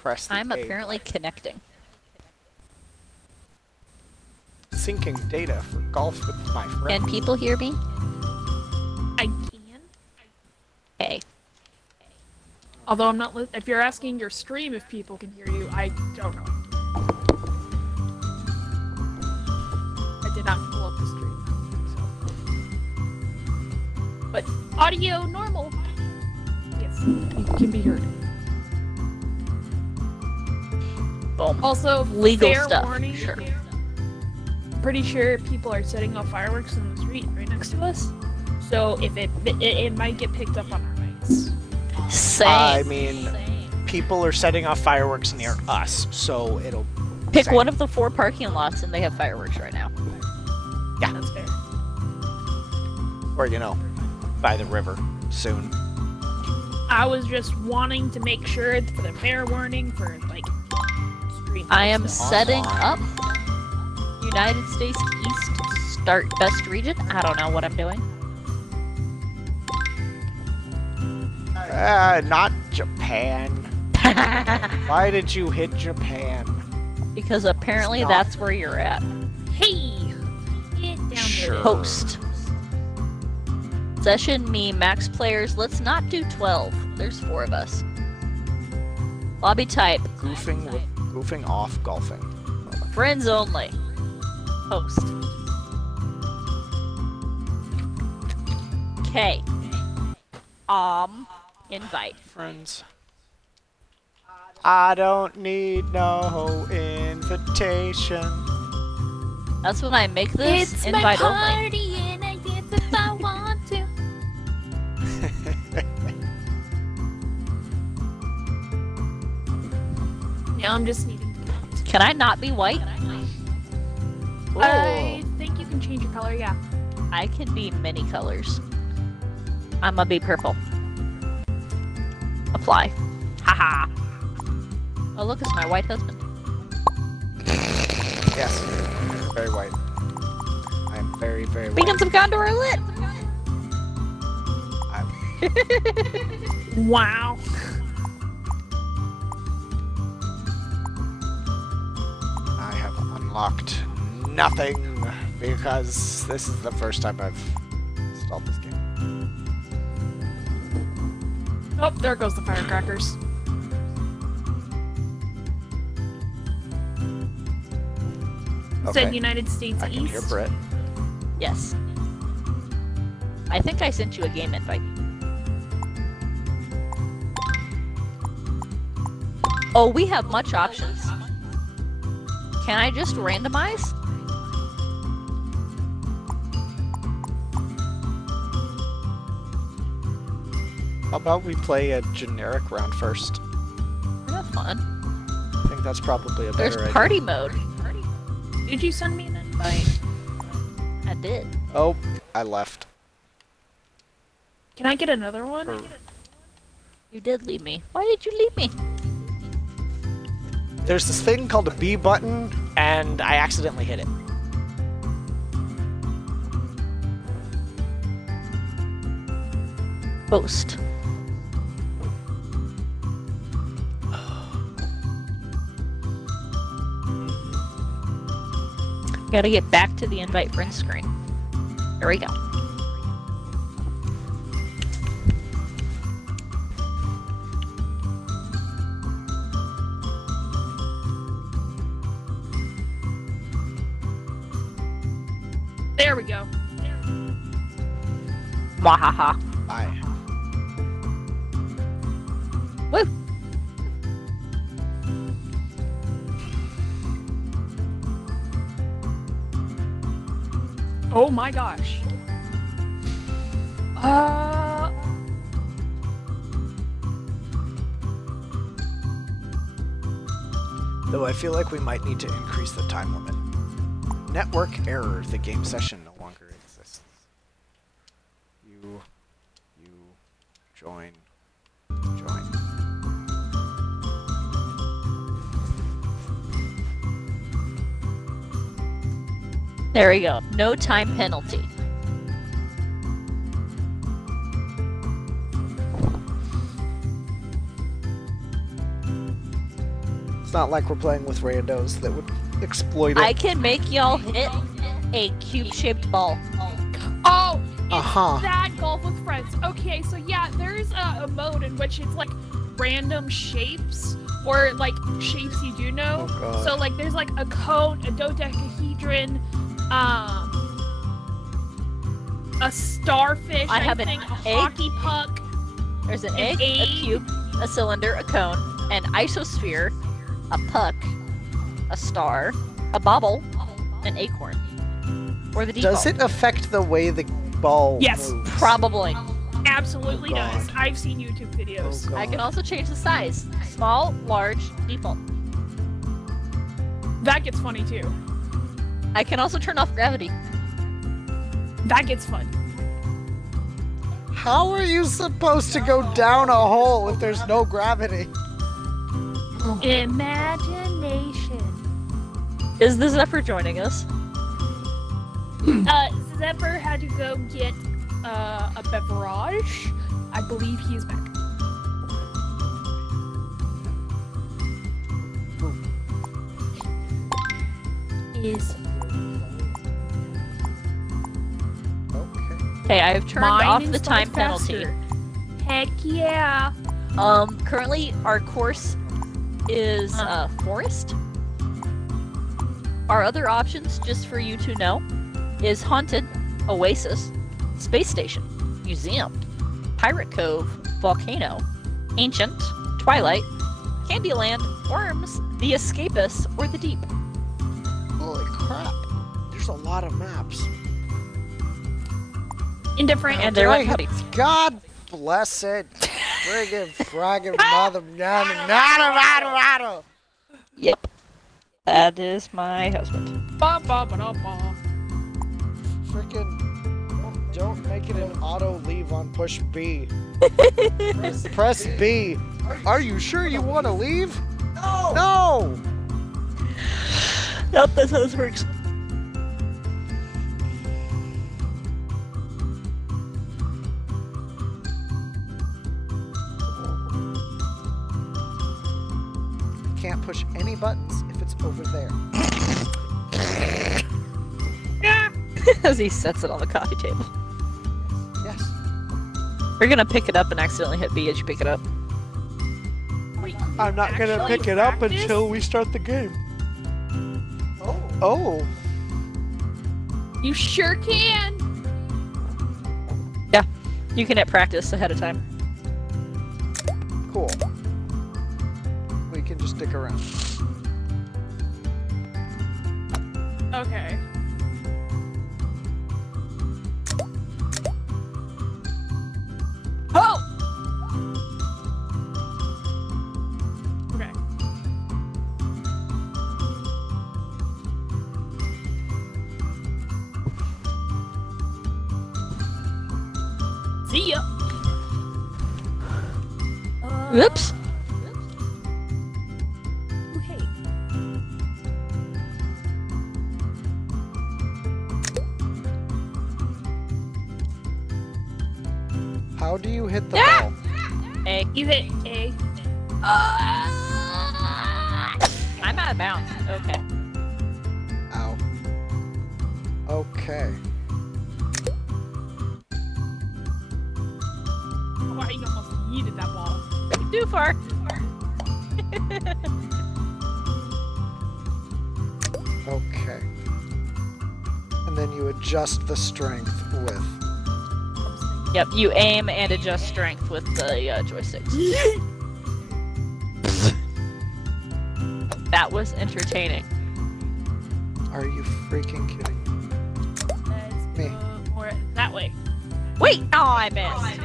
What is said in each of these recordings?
press the I'm A apparently button. connecting. Syncing data for golf with my friend. Can people hear me? I can. Okay. Although I'm not. If you're asking your stream if people can hear you, I don't know. I did not pull up the stream. So. But audio normal. Yes, you can be heard. Boom. Also, Legal fair stuff. warning. Sure. Pretty sure people are setting off fireworks in the street right next to us. So if it might get picked up on our mics. Same. I mean, people are setting off fireworks near us, so it'll... Pick same. one of the 4 parking lots and they have fireworks right now. Yeah. That's fair. Or, you know, by the river soon. I was just wanting to make sure for the fair warning for like street. I am stuff. setting up United States East start best region. I don't know what I'm doing. Not Japan. Why did you hit Japan? Because apparently It's not- that's where you're at. Hey, get down Sure. there. Host. Session me, max players. Let's not do 12. There's 4 of us. Lobby type. Goofing off golfing. Friends only. Host. Okay. Invite. Friends. I don't need no invitation. That's when I make this It's invite my only. party and I dance if I want to. Now I'm just needing to connect. Can I not be white? I think you can change your color, yeah. I can be many colors. I'm gonna be purple. Apply. Haha. Oh look, it's my white husband. Yes. Very white. I am very, very white. Beacons of Gondor are lit! Wow. I have unlocked nothing because this is the first time I've installed this game. Oh, there goes the firecrackers. Okay. Said United States I can East. hear Brett. Yes. I think I sent you a game invite. Oh, we have much options. Can I just randomize? How about we play a generic round first? Have fun. I think that's probably a There's better idea. party mode. Did you send me an invite? I did. Oh, I left. Can I get another one? Or- You did leave me. Why did you leave me? There's this thing called a B button, and I accidentally hit it. Host. Gotta get back to the invite friends screen. There we go. There we go. Mwahaha. Bye. Woo! Oh my gosh. Though I feel like we might need to increase the time limit. Network error. The game session no longer exists. You join. There we go. No time penalty. It's not like we're playing with randos that would exploit it. I can make y'all hit a cube-shaped ball. Oh, it's Uh-huh. that Golf with Friends. Okay, so yeah, there's a mode in which it's like random shapes or like shapes you do know. Oh, God. So like there's like a cone, a dodecahedron, a starfish, I have an think, a egg. hockey puck. There's an An egg, a egg. cube, a cylinder, a cone, an isosphere, a puck, a star, a bobble, an acorn. Or the default. Does it affect the way the ball Yes. moves? Probably. Absolutely Oh, does. God. I've seen YouTube videos. Oh, I can God. also change the size. Small, large, default. That gets funny too. I can also turn off gravity. That gets fun. How are you supposed to go down a hole if there's no gravity? Imagination. Is the Zephyr joining us? Zephyr had to go get a beverage. I believe he is back. Is Okay. Okay, I have turned mine off the installed time penalty. faster. Heck yeah. Currently our course is forest. Our other options, just for you to know, is Haunted, Oasis, Space Station, Museum, Pirate Cove, Volcano, Ancient, Twilight, Candyland, Worms, The Escapist, or The Deep. Holy crap. There's a lot of maps. Indifferent. And they're like putty. God bless it. Friggin' fraggin' mother nada. Yep. That is my husband. Ba, ba, ba, da, ba. Frickin' don't make it an auto leave on push B. Press B. Are you sure you want to leave? No! Nope, that's how this works. Can't push any buttons if it's over there. As he sets it on the coffee table. Yes. We're gonna pick it up and accidentally hit B as you pick it up. Wait, I'm not gonna actually pick it up practice? until we start the game. Oh. You sure can. You can hit practice ahead of time. Cool. We can just stick around. Okay. Oh! Okay. See ya. Oops. Oh, hey. How do you hit the Ah! ball? A. You hit A. I'm out of bounds. Okay. Ow. Okay. Why you almost yeeted that ball? Too far. Okay. And then you adjust the strength with. Yep, you aim and adjust strength with the joysticks. That was entertaining. Are you freaking kidding? Let's Me. go more that way. Wait! Oh, I missed.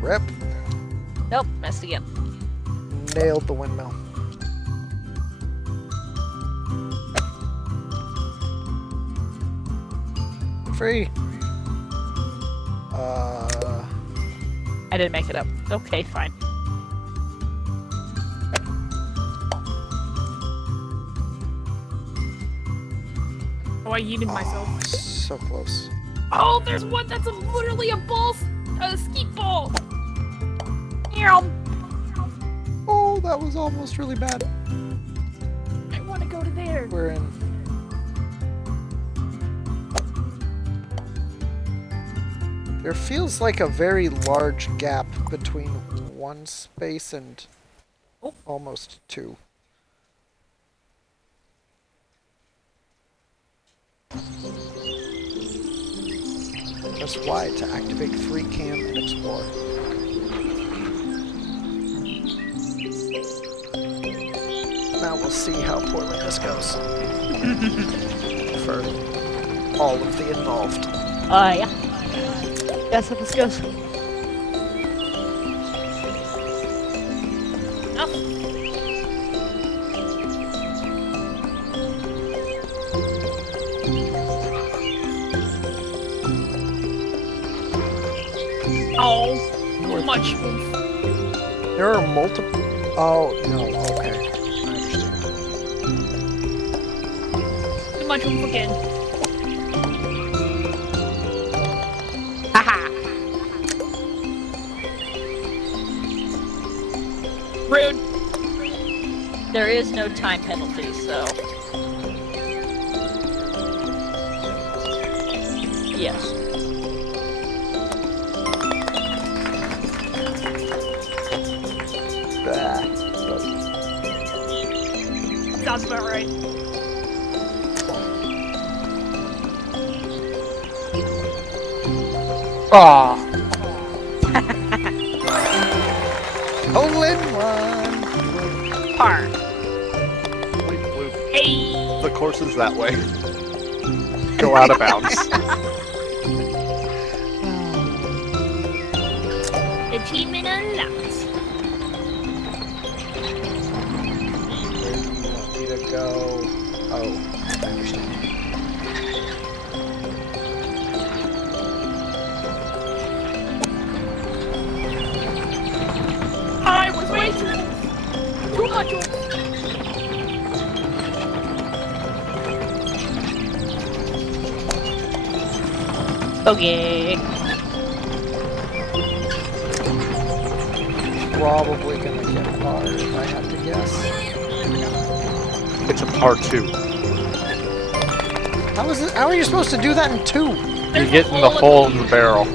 Rip. Nope, missed again. Nailed the windmill. Free. I didn't make it up. Okay, fine. Oh, I yeeted myself. So close. Oh, there's one that's literally a ball, a skeet ball. Oh, that was almost really bad. I want to go to there. We're in. There feels like a very large gap between one space and almost two. Press Y to activate 3cam and explore. Now we'll see how poorly this goes. For all of the involved. Yeah. That's how this goes. Oh, too much. There are multiple. Oh, no, okay. I understand. Too much oomph again. Haha. Rude. There is no time penalty, so. Yes. Sounds about right. Ah. Hole in one. Par. Bleep, bloop. Hey. The course is that way. Go out of bounds. Achievement unlocked. Where do you want me to go? Oh, I understand. I was way too much oomph. Okay. Probably gonna get far if I had to guess. It's a par 2. How is it? How are you supposed to do that in two? You get in the hole in the barrel.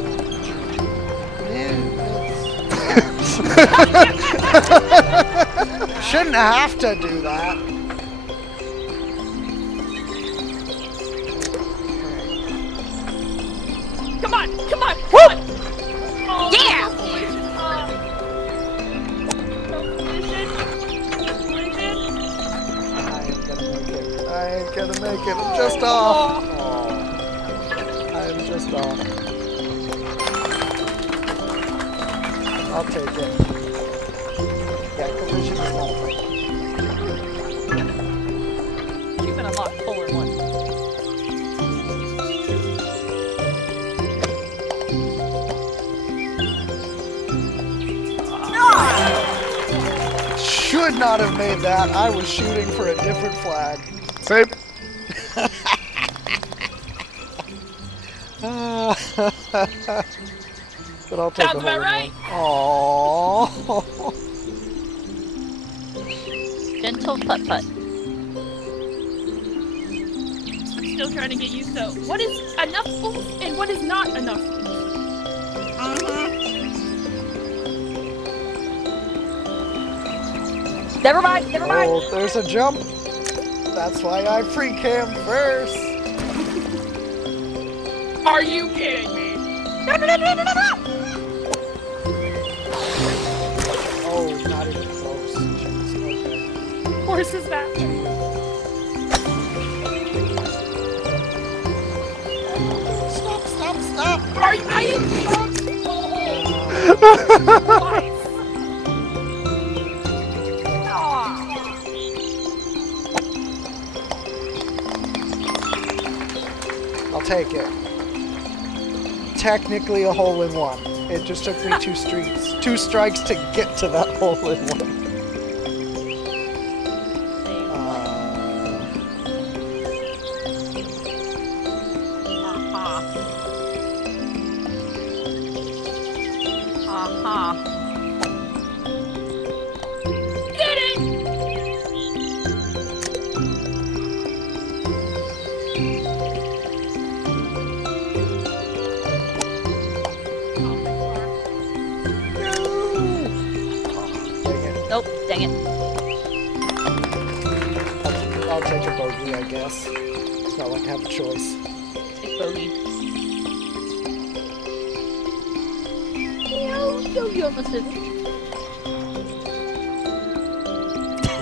Shouldn't have to do that. Come on, come on, come on. Oh, Yeah! no collision. I ain't gonna make it. I'm just off. Oh. I am just off. I'll take it. Yeah, collision is not a problem. Achievement unlocked, hole in one. Should not have made that. I was shooting for a different flag. Same. But I'll take Sounds the about right. Aww. Gentle putt-putt. I'm still trying to get used to what is enough oomph and what is not enough oomph. Never mind, never mind. Oh, there's a jump. That's why I free cam first. Are you kidding me? No, no, no, no, no, no, no. Oh, not even close. Jeez, okay. Of course is that. Stop, stop, stop. Are you? I am shocked. Twice. I'll take it. Technically a hole in one. It just took me two strikes to get to that hole in one. Dang it. I'll take a bogey, I guess. It's not like I have a choice. Take bogey. Yo, you almost did it.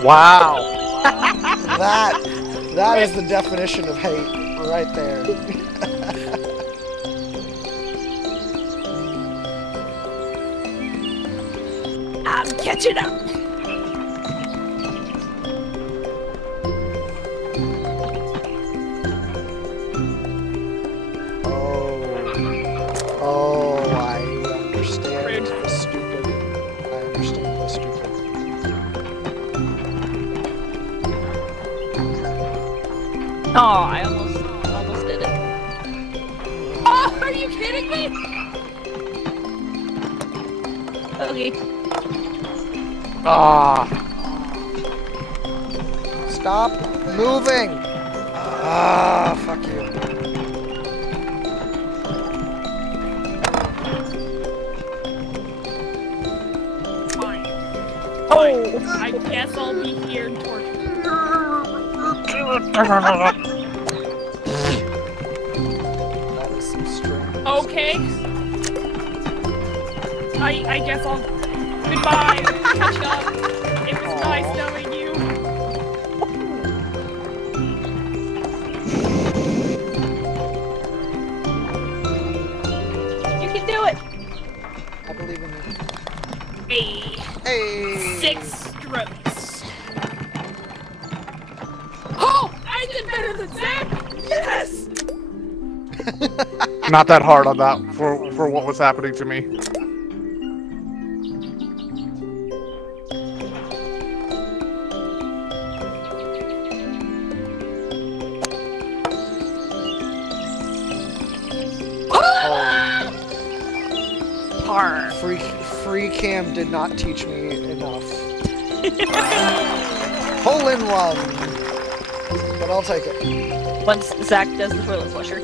Wow. That is the definition of hate right there. I'm catching up. Oh, I understand the stupid. I understand the stupid. Oh, I almost did it. Oh, are you kidding me? Okay. Ah. Stop moving! Ah, fuck you. Fine. Oh, I guess I'll be here and torture you. That is some strange. Okay. I guess I'll... Goodbye. Catch up. It was nice knowing you. You can do it. I believe in you. Hey. Hey! 6 strokes. Oh! I did better than Zach! Yes! Not that hard on that for what was happening to me. Par. Free cam did not teach me enough. Hole in one! But I'll take it. Once Zach does the toilet flusher.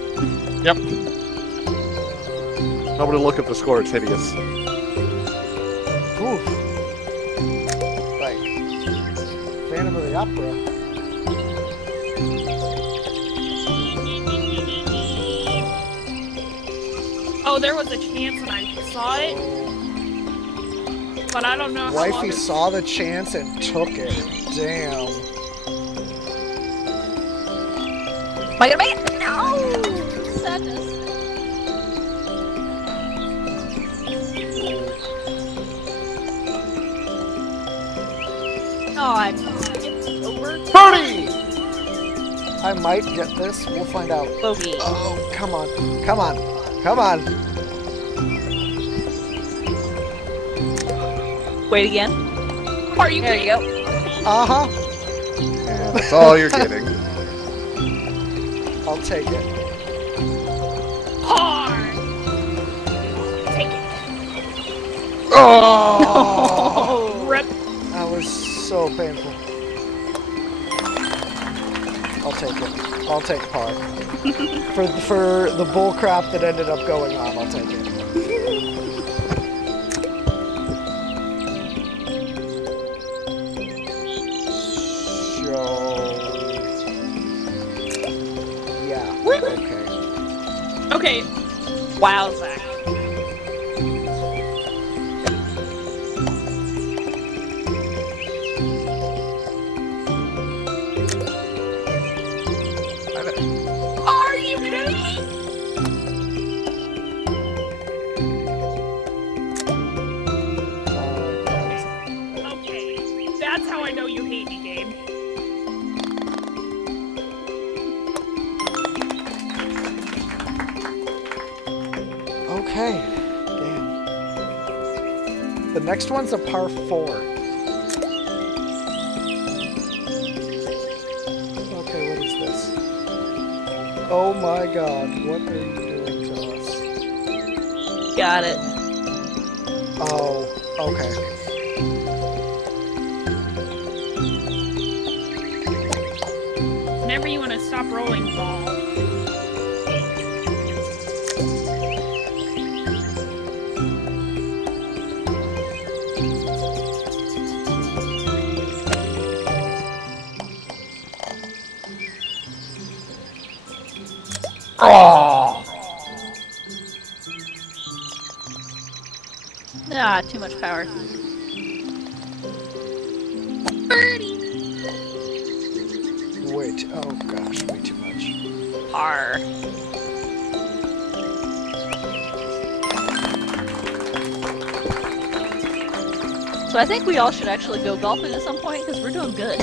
Yep. Nobody look at the score, it's hideous. Oof. Like, Phantom of the Opera. Oh, there was a chance and I saw it. But I don't know how long Wifey it- saw the chance and took it. Damn. Am I gonna make it? No! Sadness. Oh, I'm over. Birdie! I might get this. We'll find out. Bogey. Oh, come on. Come on. Come on. Wait again. Are you There you go. Uh-huh. And that's all you're getting. I'll take it. hard? Take it. Oh! Rip. That was so painful. I'll take it. I'll take par. for the bull crap that ended up going on, I'll take it. So yeah. Okay. Okay. Wow, Zach. Are you kidding me? Okay. That's how I know you hate me, game. Okay. Damn. The next one's a par 4. Okay, what is this? Oh my god, what are you doing to us? Got it. Oh, okay. Whenever you want to stop rolling ball. Ah, too much power. Wait, oh gosh, way too much. Par. So I think we all should actually go golfing at some point because we're doing good.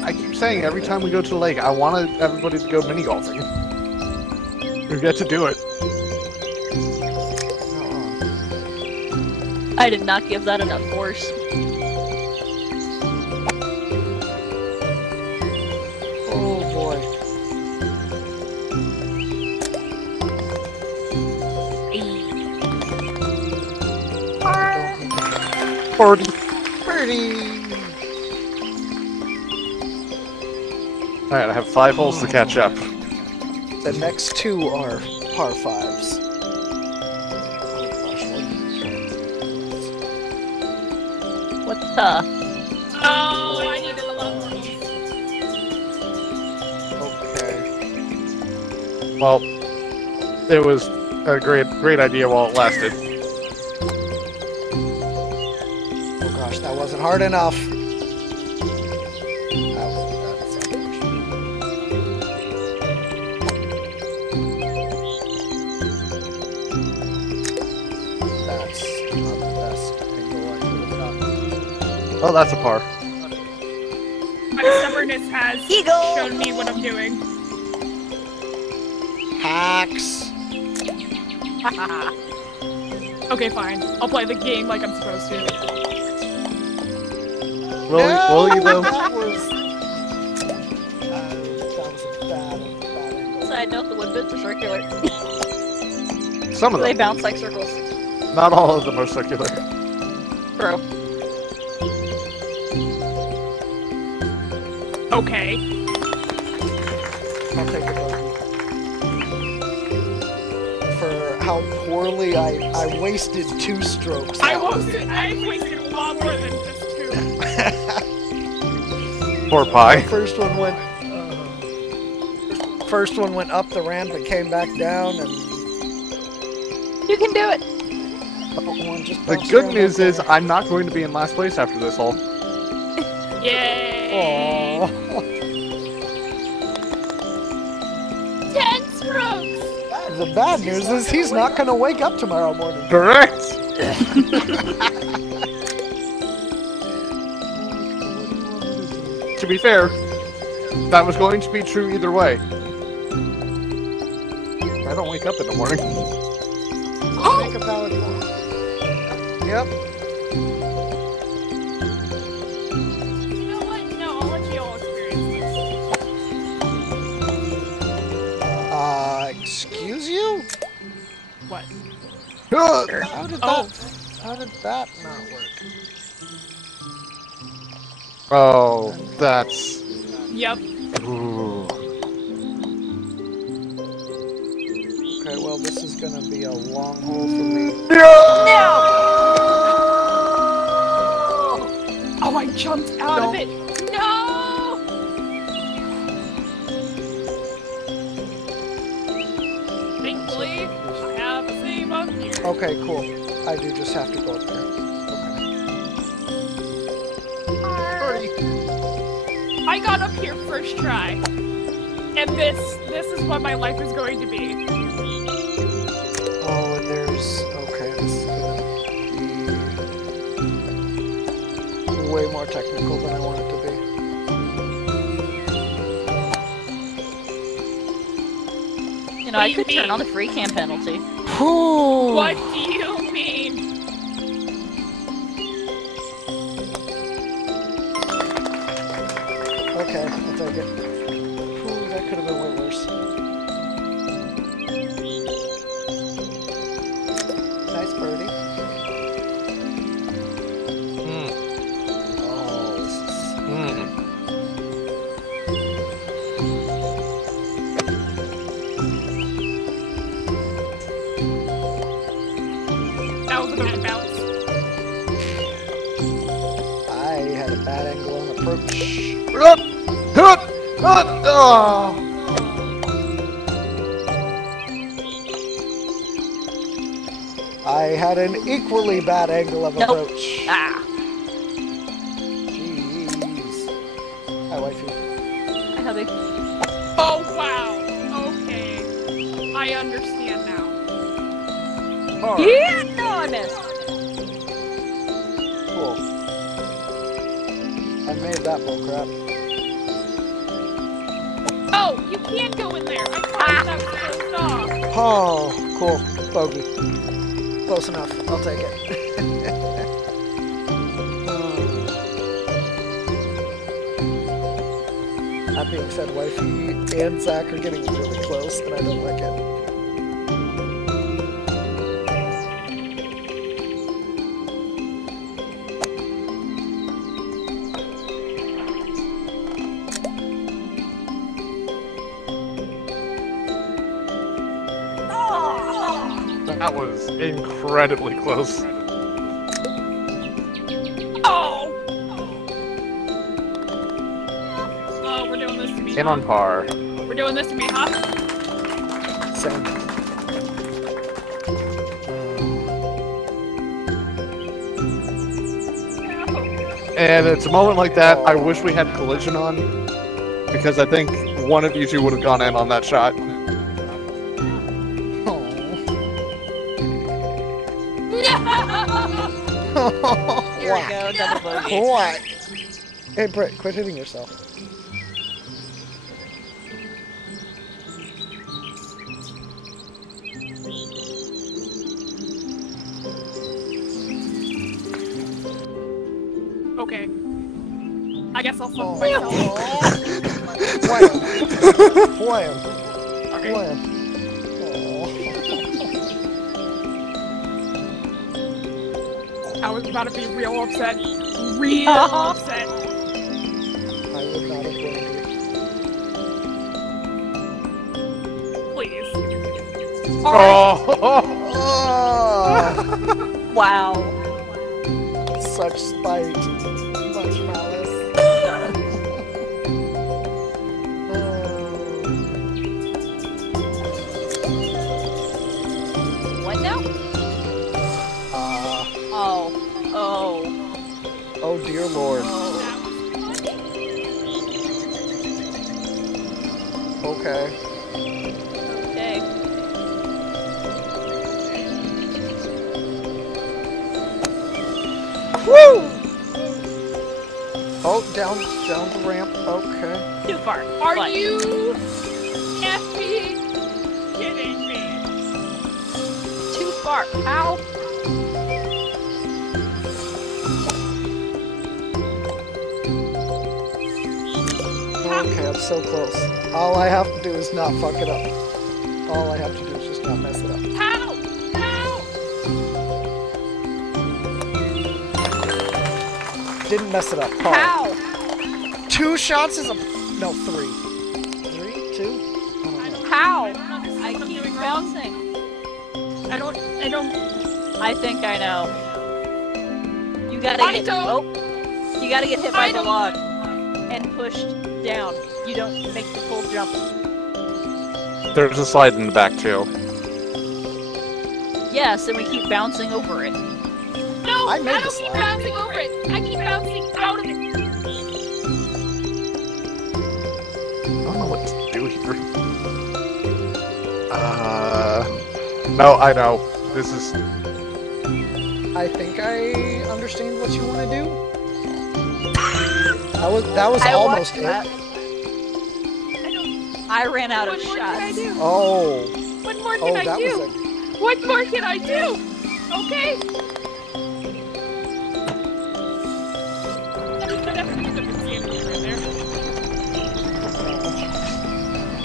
I keep saying every time we go to the lake, I want everybody to go mini golfing. We get to do it. I did not give that enough force. Oh boy. Birdie. Birdie! Alright, I have 5 holes to catch up. The next 2 are par 5s. What the? Oh, I needed a lot more. Okay. Well, it was a great idea while it lasted. Oh gosh, that wasn't hard enough. That's unfortunate. That's not the best angle I could have gotten. Oh, that's a par. My stubbornness has shown me what I'm doing. Hacks! Okay, fine. I'll play the game like I'm supposed to. Will you though? That was a bad angle. Side note, the wood bits are circular. Some of They them. bounce like circles. Not all of them are circular. Bro. Okay. I'll take a bogey. For how poorly I wasted 2 strokes. I wasted a lot more than just 2. Poor pie. First one went up the ramp and came back down, and You can do it! one just The bounced good around news that is I'm not going to be in last place after this hole. Yay! Aww. 10 strokes! The bad news is he's not gonna wake up tomorrow morning. Correct! To be fair, that was going to be true either way. I don't wake up in the morning. Make a valid point. Yep. You know what? No, I'll let you all experience this. Excuse you? What? How did that not work? Oh, that's... Yep. Ooh. Okay, well this is gonna be a long hole for me. Oh, I jumped out of it! No! Thankfully, I have a save up here. Okay, cool. I do just have to go up there. Okay. I got up here first try. And this is what my life is going to be. Oh, and there's... Okay, this is gonna be way more technical than I want it to be. You know, I could turn on the free cam penalty. What do you mean? Okay, I'll take it. Ooh, that could have been way worse. Nice birdie. Mm. Oh, this is... Mm. That was a bad bounce. I had a bad angle on approach. Hup! Hup! Hup! Oh! I had an equally bad angle of Nope. approach. Ah. Jeez. Hi, wifey. Hi, hubby. Oh wow. Okay. I understand now. Oh, Yeah! No, I missed. cool. I made that bullcrap. Oh, you can't go in there. I thought that was closed off. Oh, cool. Bogey. Close enough. I'll take it. That being said, wifey and Zach are getting really close, and I don't like it. That was incredibly close. Oh! Oh, we're doing this to me. In on par. We're doing this to me, huh? Same. And it's a moment like that I wish we had collision on, because I think one of you two would have gone in on that shot. Here we go, double bogey. What? Hey, Britt, quit hitting yourself. Okay. I guess I'll fuck myself. Wham. Okay. Wham. I was about to be real upset. Real upset. I would not have blamed you. Please. Oh! Oh, Wow. such spite. Much malice. What now? Oh. Oh. Oh dear lord. Oh. Okay. Okay. Woo! Oh, down the ramp. Okay. Too far. Are But you effing kidding me? too far? How? Okay, I'm so close. All I have to do is not fuck it up. All I have to do is just not mess it up. How? How? Didn't mess it up. Paul. How? 2 shots is a... No, 3. 3? 2? How? I don't know. I keep bouncing. I don't. I think I know. You gotta I get. don't- Oh. You gotta get hit by I the don't- log and pushed down. You don't make the full jump. There's a slide in the back too. Yes, and we keep bouncing over it. No, I I, made the don't keep slide. bouncing over it. I keep bouncing out of it. I don't know what to do here. No, I know. This is... I think I understand what you want to do. That was I almost watched that. it. I ran out of What more can I shots. do? Oh. What more Oh, can I that do? was What more can I do? Okay. That was definitely some insanity right there.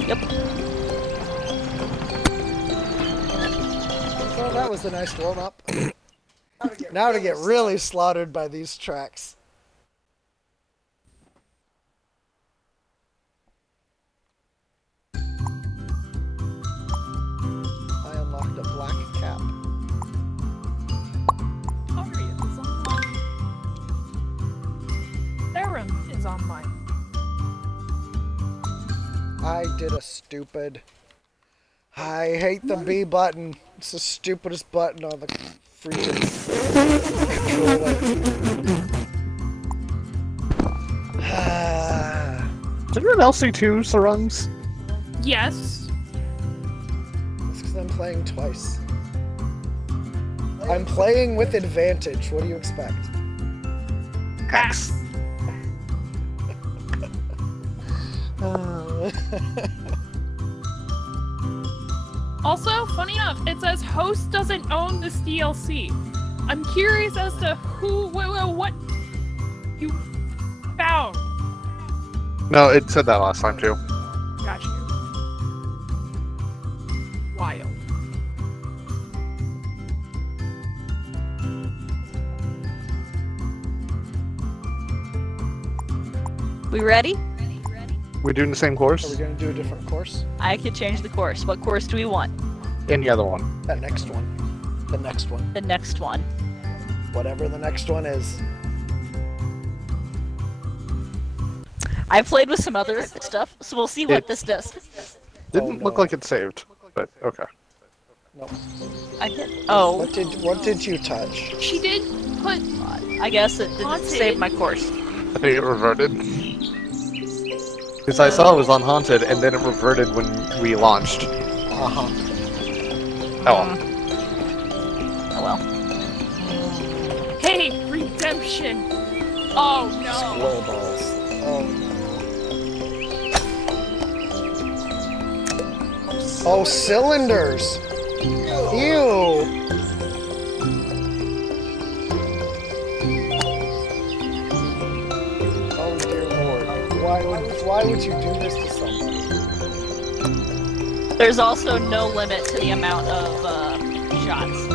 Yep. So that was a nice warm up. Now to get really slaughtered by these tracks. I unlocked a black cap. Arian is online. Theron is online. I did a stupid... I hate the B button. It's the stupidest button on the freaking controller. Is there an LC2 surrounds? Yes. That's because I'm playing twice. I'm playing with advantage. What do you expect? X. Also, funny enough, it says host doesn't own this DLC. I'm curious as to what you found. No, it said that last time too. Got you. Wild. We ready? We're doing the same Are course? we gonna do a different course? I could change the course. What course do we want? Any other one? That next one. The next one. The next one. Whatever the next one is. I've played with some other stuff, so we'll see what this does. Didn't no. look like it saved, but okay. No. I hit. Oh, What did you touch? She did put. I guess it didn't Haunted. save my course. I think it reverted. Because I saw it was on Haunted, and then it reverted when we launched. Uh-huh. Oh well. Oh well. Hey, redemption. Oh no. Squirrel balls. Oh no. Oh, cylinders! Ew! Oh dear lord. Why would you do this to somebody? There's also no limit to the amount of shots.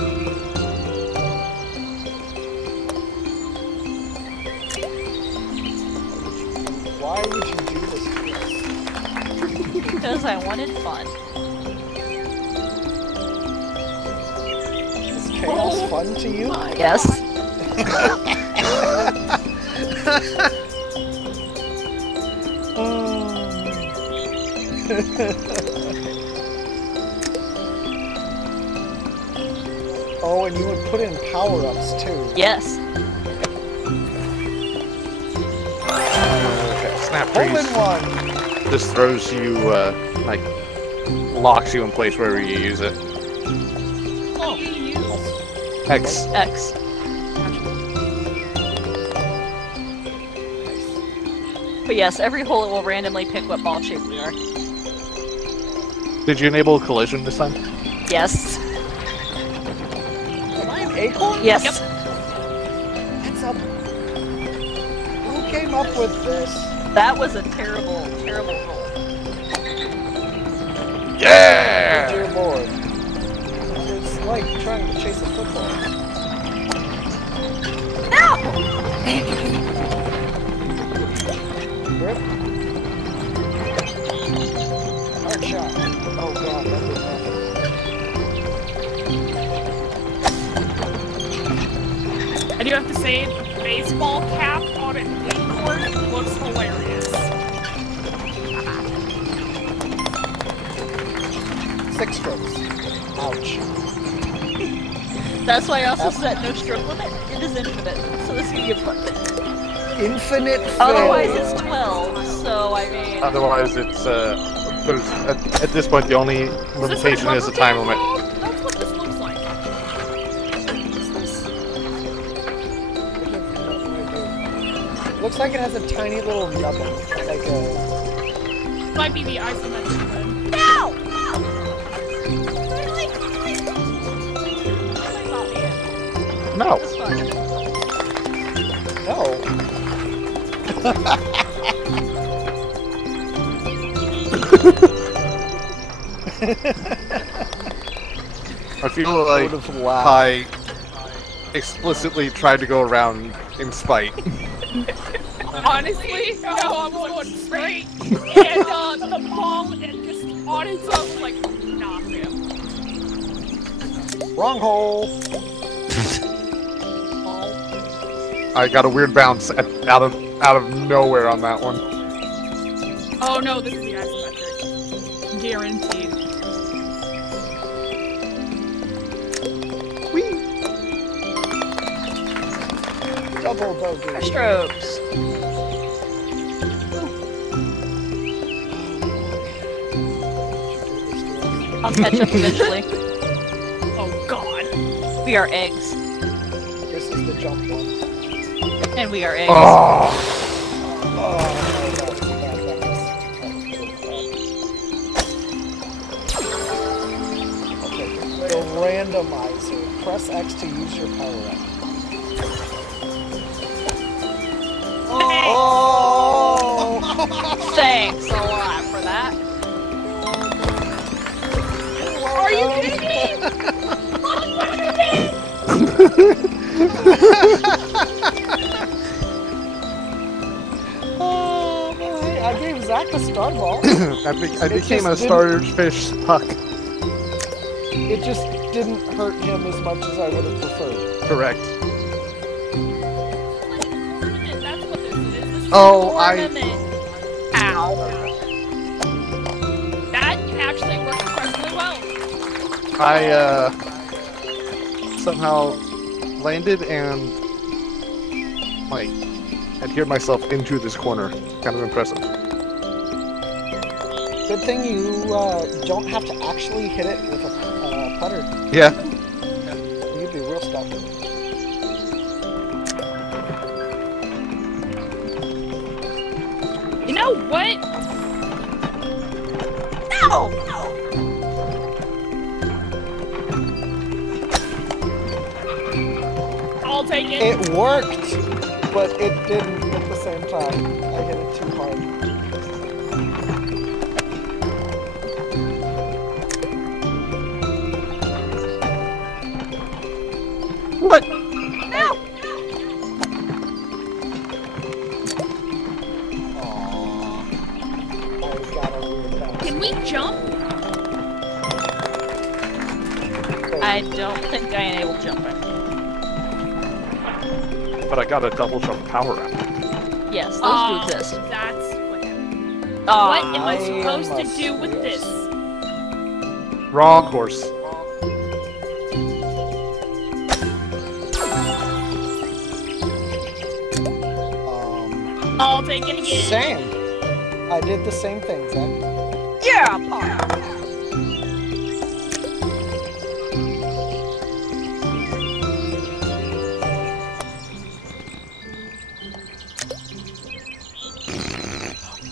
Why would you do this to us? Because I wanted fun. Is chaos fun to you? Yes. Oh, and you would put in power-ups too. Yes. Okay, Snap Hole in Freeze one! just throws you, like, locks you in place wherever you use it. X. X. But yes, every hole it will randomly pick what ball shape we are. Did you enable collision this time? Yes. Am I an acorn? Yes. It's up. Who came up with this? That was a terrible, terrible roll. Yeah! Dear lord. It's like trying to chase a football. No! Rip. Hard shot. Oh god, that did nothing. I do have to say, baseball cap on an acorn looks hilarious. 6 strokes. Ouch. That's why I also set no stroke limit. It is infinite, so this can get fun. Infinite failure. Otherwise it's 12, so I mean... Otherwise, it's, there's, at this point, the only limitation is the time limit. That's what this looks like. Looks like it has a tiny little nubbin. Like a... Might be the isometric one. No! No. That's fine. No. I feel like Would have laughed. I explicitly tried to go around in spite. Honestly, no, I was going straight, and the ball and just on its own was like, nah, man. Wrong hole. I got a weird bounce out of nowhere on that one. Oh no, this is the isometric. Guaranteed. Double bogey. Strokes. I'll catch up eventually. Oh God. We are eggs. This is the jump one. And we are eggs. Oh, Oh, that was bad. Okay, the randomizer. Press X to use your power up. Oh! Thanks a lot for that. Are you kidding me? Oh, boy. I gave Zach a star ball. I became a starfish puck. It just didn't hurt him as much as I would have preferred. Correct. Ornament, that's what this is. This is Oh, an ornament. Ow. That actually works incredibly well. I somehow landed and like adhered myself into this corner. Kind of impressive. Good thing you don't have to actually hit it with a putter. Yeah. You'd be real stuck. You know what? No! I'll take it. It worked, but it didn't at the same time. I hit it too hard. What? No! Aww. I got a weird bounce. Can we jump? I don't think I enabled jumping. But I got a double jump power up. Yes, those Oh, do exist. That's what happened. Oh, What am I I supposed to am do with serious. this? Wrong course. I'll take it again. Same. I did the same thing, Zach. yeah, Paul.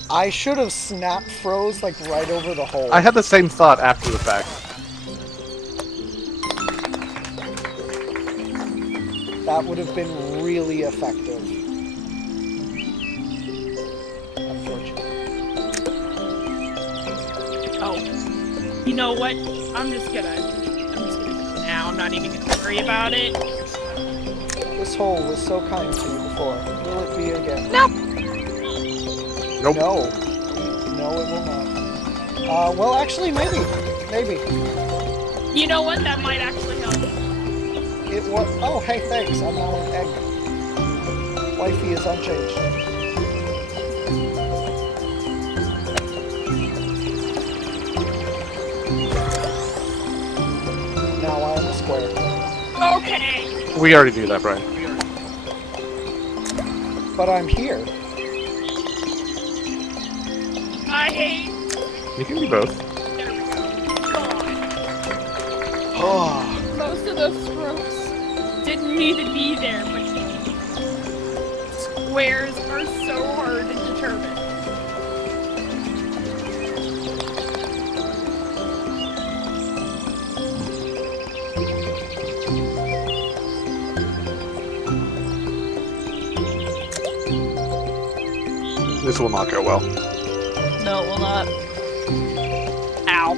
I should have snap froze like right over the hole. I had the same thought after the fact. That would have been really effective. Unfortunately. Oh, you know what? I'm just gonna go now. I'm not even gonna worry about it. This hole was so kind to you before. Will it be again? Nope. Nope. No. No, it will not. Well, actually, maybe. Maybe. You know what? That might actually help. It was. Oh, hey, thanks. I'm now an egg. Wifey is unchanged. Now I am a square. Okay. We already knew that, Brian. But I'm here. I hate. You can be both. There we go. God. Oh. Most of those strokes didn't need to be there, but squares are so hard to determine. This will not go well. No, it will not. Ow.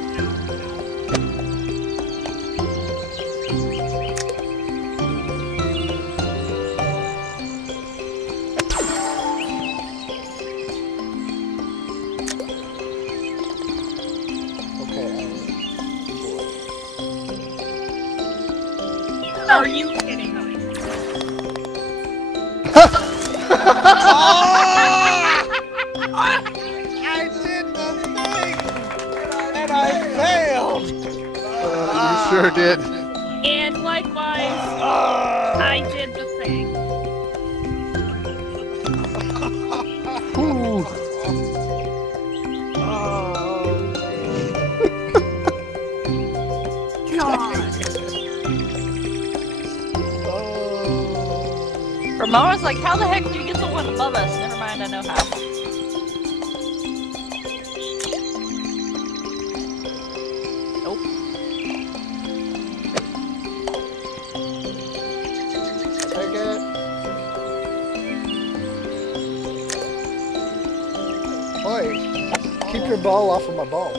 Okay. Are you kidding me? I did the thing! And I failed! You sure did. And likewise, I did the thing. Ramona's like, how the heck did you get the one above us? Never mind, I know how. Nope. Take it. Boy, keep your ball off of my ball.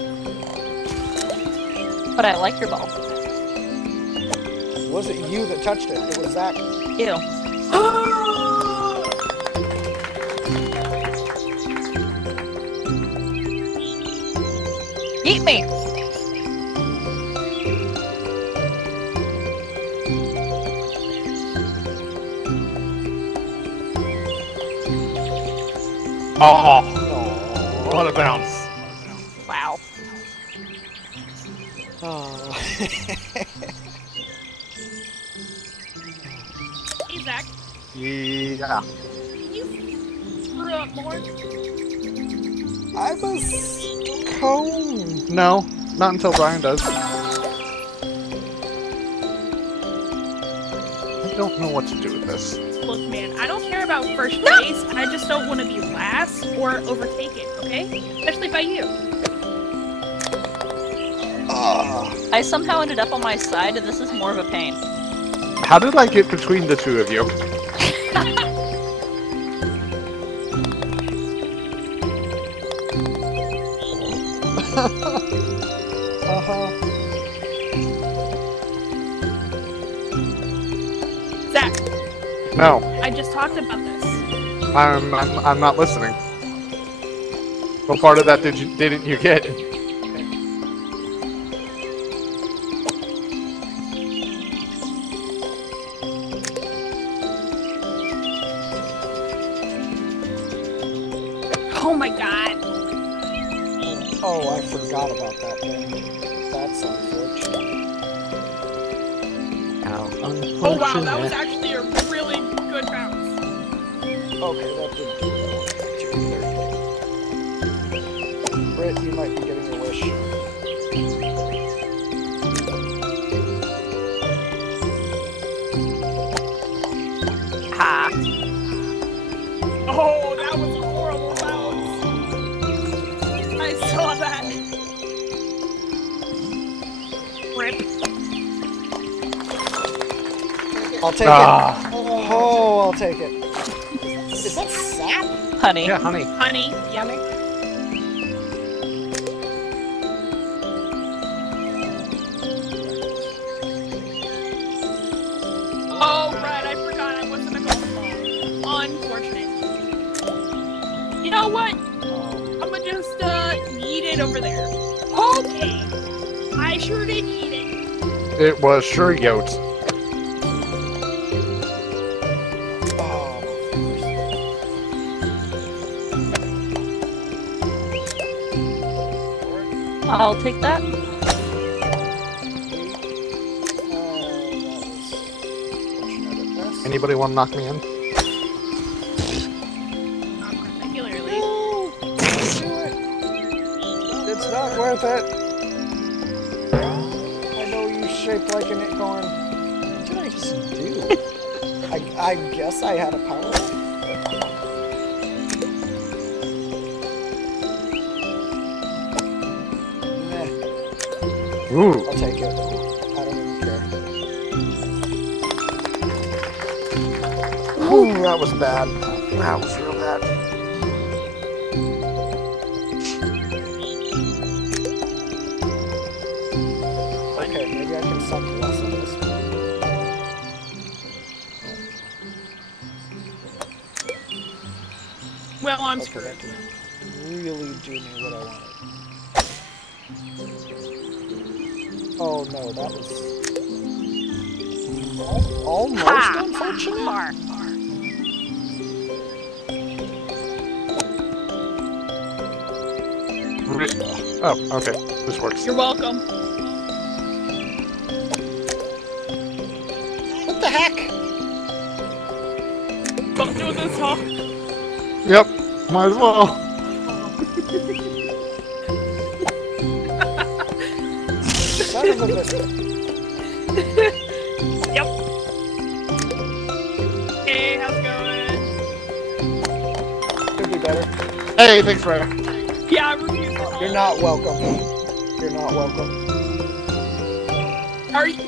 But I like your ball. It wasn't you that touched it. It was Zach. Ew. Eat me! Oh, what a bounce. Wow. Oh. Hey, Zach. Yeah. Can you screw up more? I'm a cone. No, not until Brian does. I don't know what to do with this. Look, man, I don't care about first place. I just don't want to be last or overtaken, okay? Especially by you. I somehow ended up on my side, and this is more of a pain. How did I get between the two of you? Zach, No, I just talked about this. I'm not listening. What part of that didn't you get? Oh my god. Oh, I forgot about that thing. That's unfortunate. How unfortunate. Oh wow, that was actually a really good bounce. Okay, that didn't do that either. Britt, you might be getting a wish. Ha! Oh, that was a horrible bounce. I saw that. Rip. I'll take Ah. it. Oh, I'll take it. Is that sap? Honey. Yeah, honey. Honey, yummy. Oh, right, I forgot I wasn't a golf ball. Unfortunate. You know what? I'm gonna just, eat it over there. Okay. I sure did eat it. It was sure yote. I'll take that. Anybody want to knock me in? Not particularly. No! Don't do it! It's not worth it! I know you shaped like an acorn. What did I just do? I guess I had a power. Meh, Ooh. I'll take it. I don't even care. Ooh, that was bad. That was real bad. Okay, maybe I can suck less of this. Well, I'm Okay, screwed. that didn't really do me what I wanted. Oh no, that was almost Ha! unfortunate. Mar. Oh, okay. This works. You're welcome. What the heck? Don't do this, huh? Yep. Might as well. Lima Vista. Yep. Hey, how's it going? Could be better. Hey, thanks, Ryder. Yeah, I refuse to You're not welcome. You're not welcome. Are you?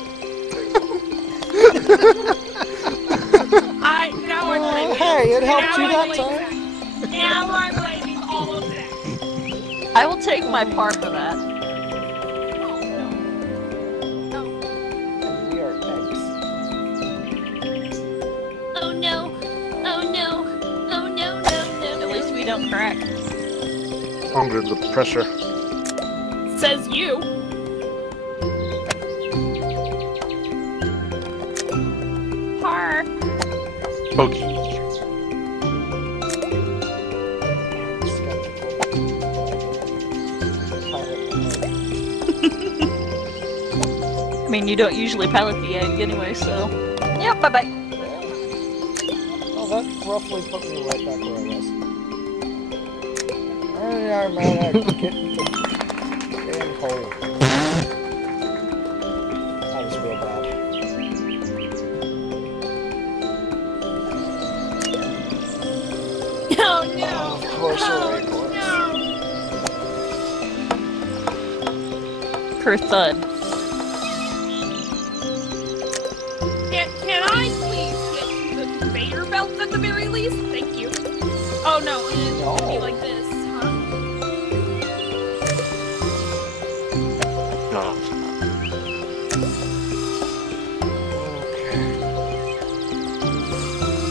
Now I'm blaming. Hey, it helped you Now that I'm time. blaming- Now I'm blaming all of that. I will take my part for that. We are eggs. Oh no! Oh no! Oh no! No! No! At least we don't crack. Under the pressure. Says you. Par. Pokey. I mean, you don't usually pilot the egg anyway, so. Yeah. Bye bye. Oh, that roughly put me right back where I was. Oh yeah, man, I get the damn hole. That was real bad. Oh no! Oh, of course you're right, Oh Boris. no! Per thud. Can I please get the conveyor belts at the very least? Thank you. Oh no, and it would be like this, huh? No.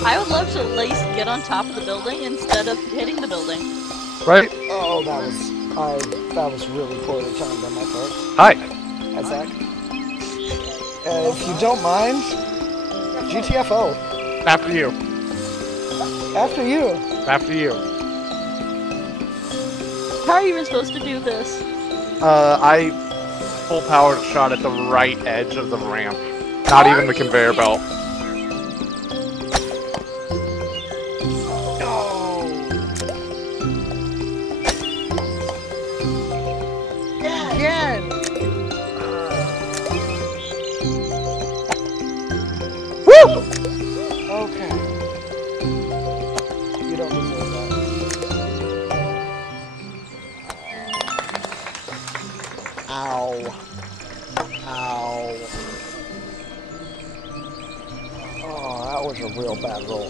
I would love to at least get on top of the building instead of hitting the building. Right? Oh, that was really poorly timed on my part. Hi. Hi, Zach. If you don't mind, GTFO. After you. After you. After you. How are you even supposed to do this? I full power shot at the right edge of the ramp. Not even the conveyor belt. Again. Woo! Okay. You don't deserve that. Ow. Ow. Oh, that was a real bad roll.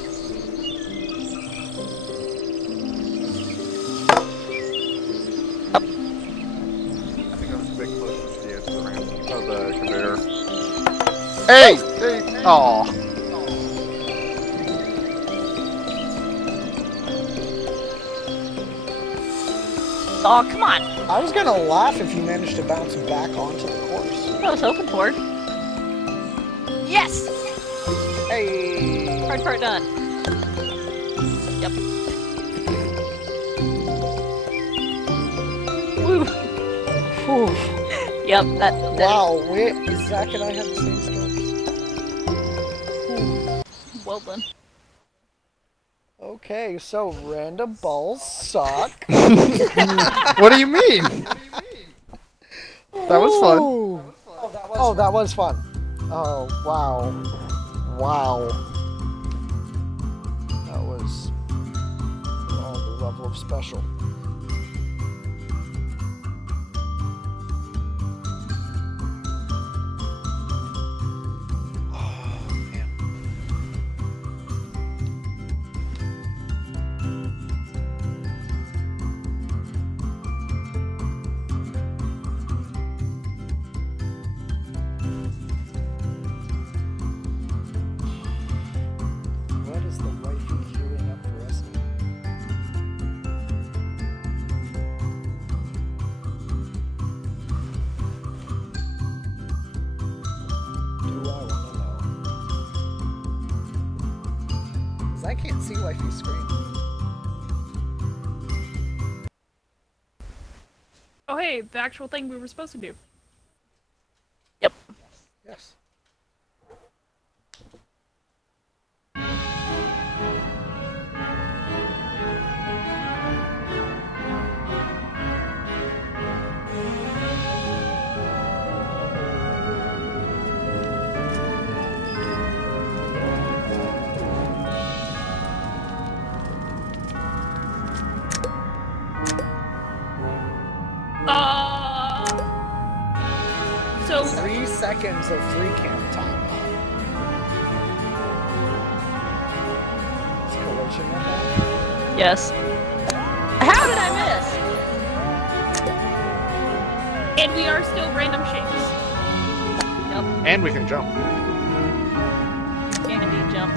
I think that was a big push to the edge of the ramp. Of the conveyor. Hey! Hey! Aw. Oh, come on! I was gonna laugh if you managed to bounce back onto the course. I was hoping for. Yes! Hey! Hard part done. Yep. Woo! Whew. Yep, that. Wow, Zach and I had the same start. Well done. Okay, so random balls suck. What do you mean? That was fun. Ooh. Oh, that was fun. Oh, wow. Wow. That was on the level of special. What is the wifey queuing up for us? Do I want to know? 'Cause I can't see wifey's screen. Oh hey, the actual thing we were supposed to do. Yep. Yes. So 3 seconds of free camp time. Is collision in there? Yes. How did I miss? and we are still random shapes. Yep. And we can jump. Can indeed jump.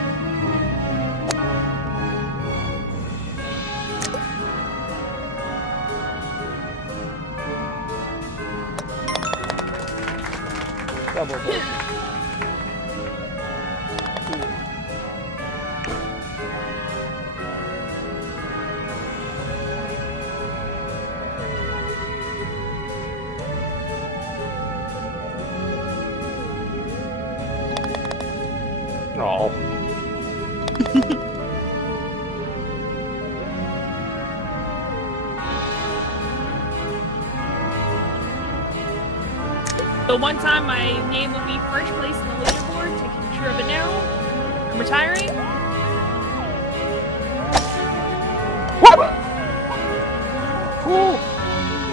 Double book. Oh. The one time my name will be first place in the leaderboard, taking sure of it now. I'm retiring. Cool.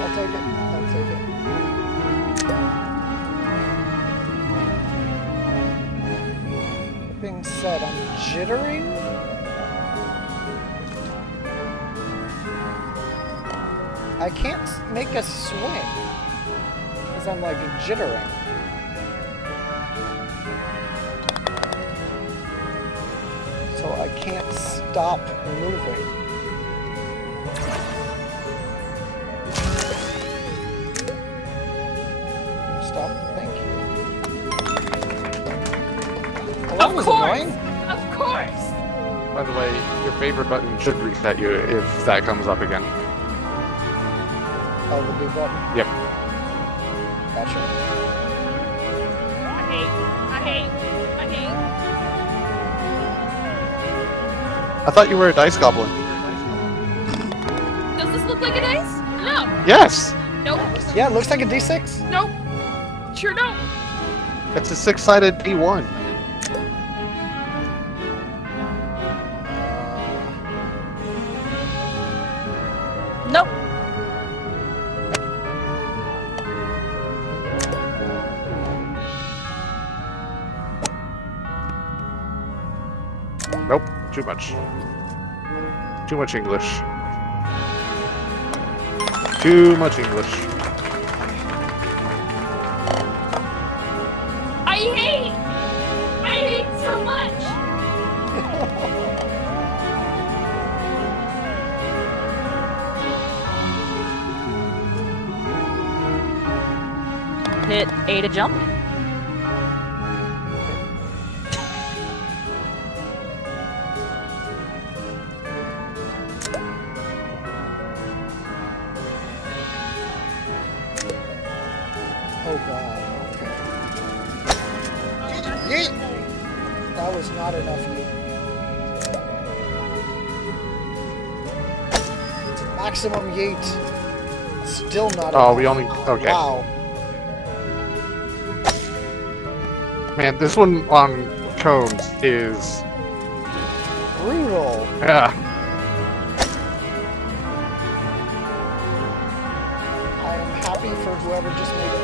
I'll take it. I'll take it. That being said, I'm jittering. I can't make a swing because I'm like jittering. So I can't stop moving. Stop. Thank you. Well, that Of was course! annoying. Of course! By the way, your favorite button should reset you if that comes up again. Oh, the B button. Yep. Gotcha. I hate. I thought you were a dice goblin. Does this look like a dice? No. Yes! Nope. Yeah, it looks like a D6. Nope. Sure don't. It's a 6-sided D1. Nope. Nope. Too much. Too much English. Too much English. I hate so much. Hit A to jump. Oh god. Okay. Yeet! That was not enough yeet. Maximum yeet. Still not Oh, enough. we only... Okay. Wow. Man, this one on cones is... Brutal. Yeah. I am happy for whoever just made it.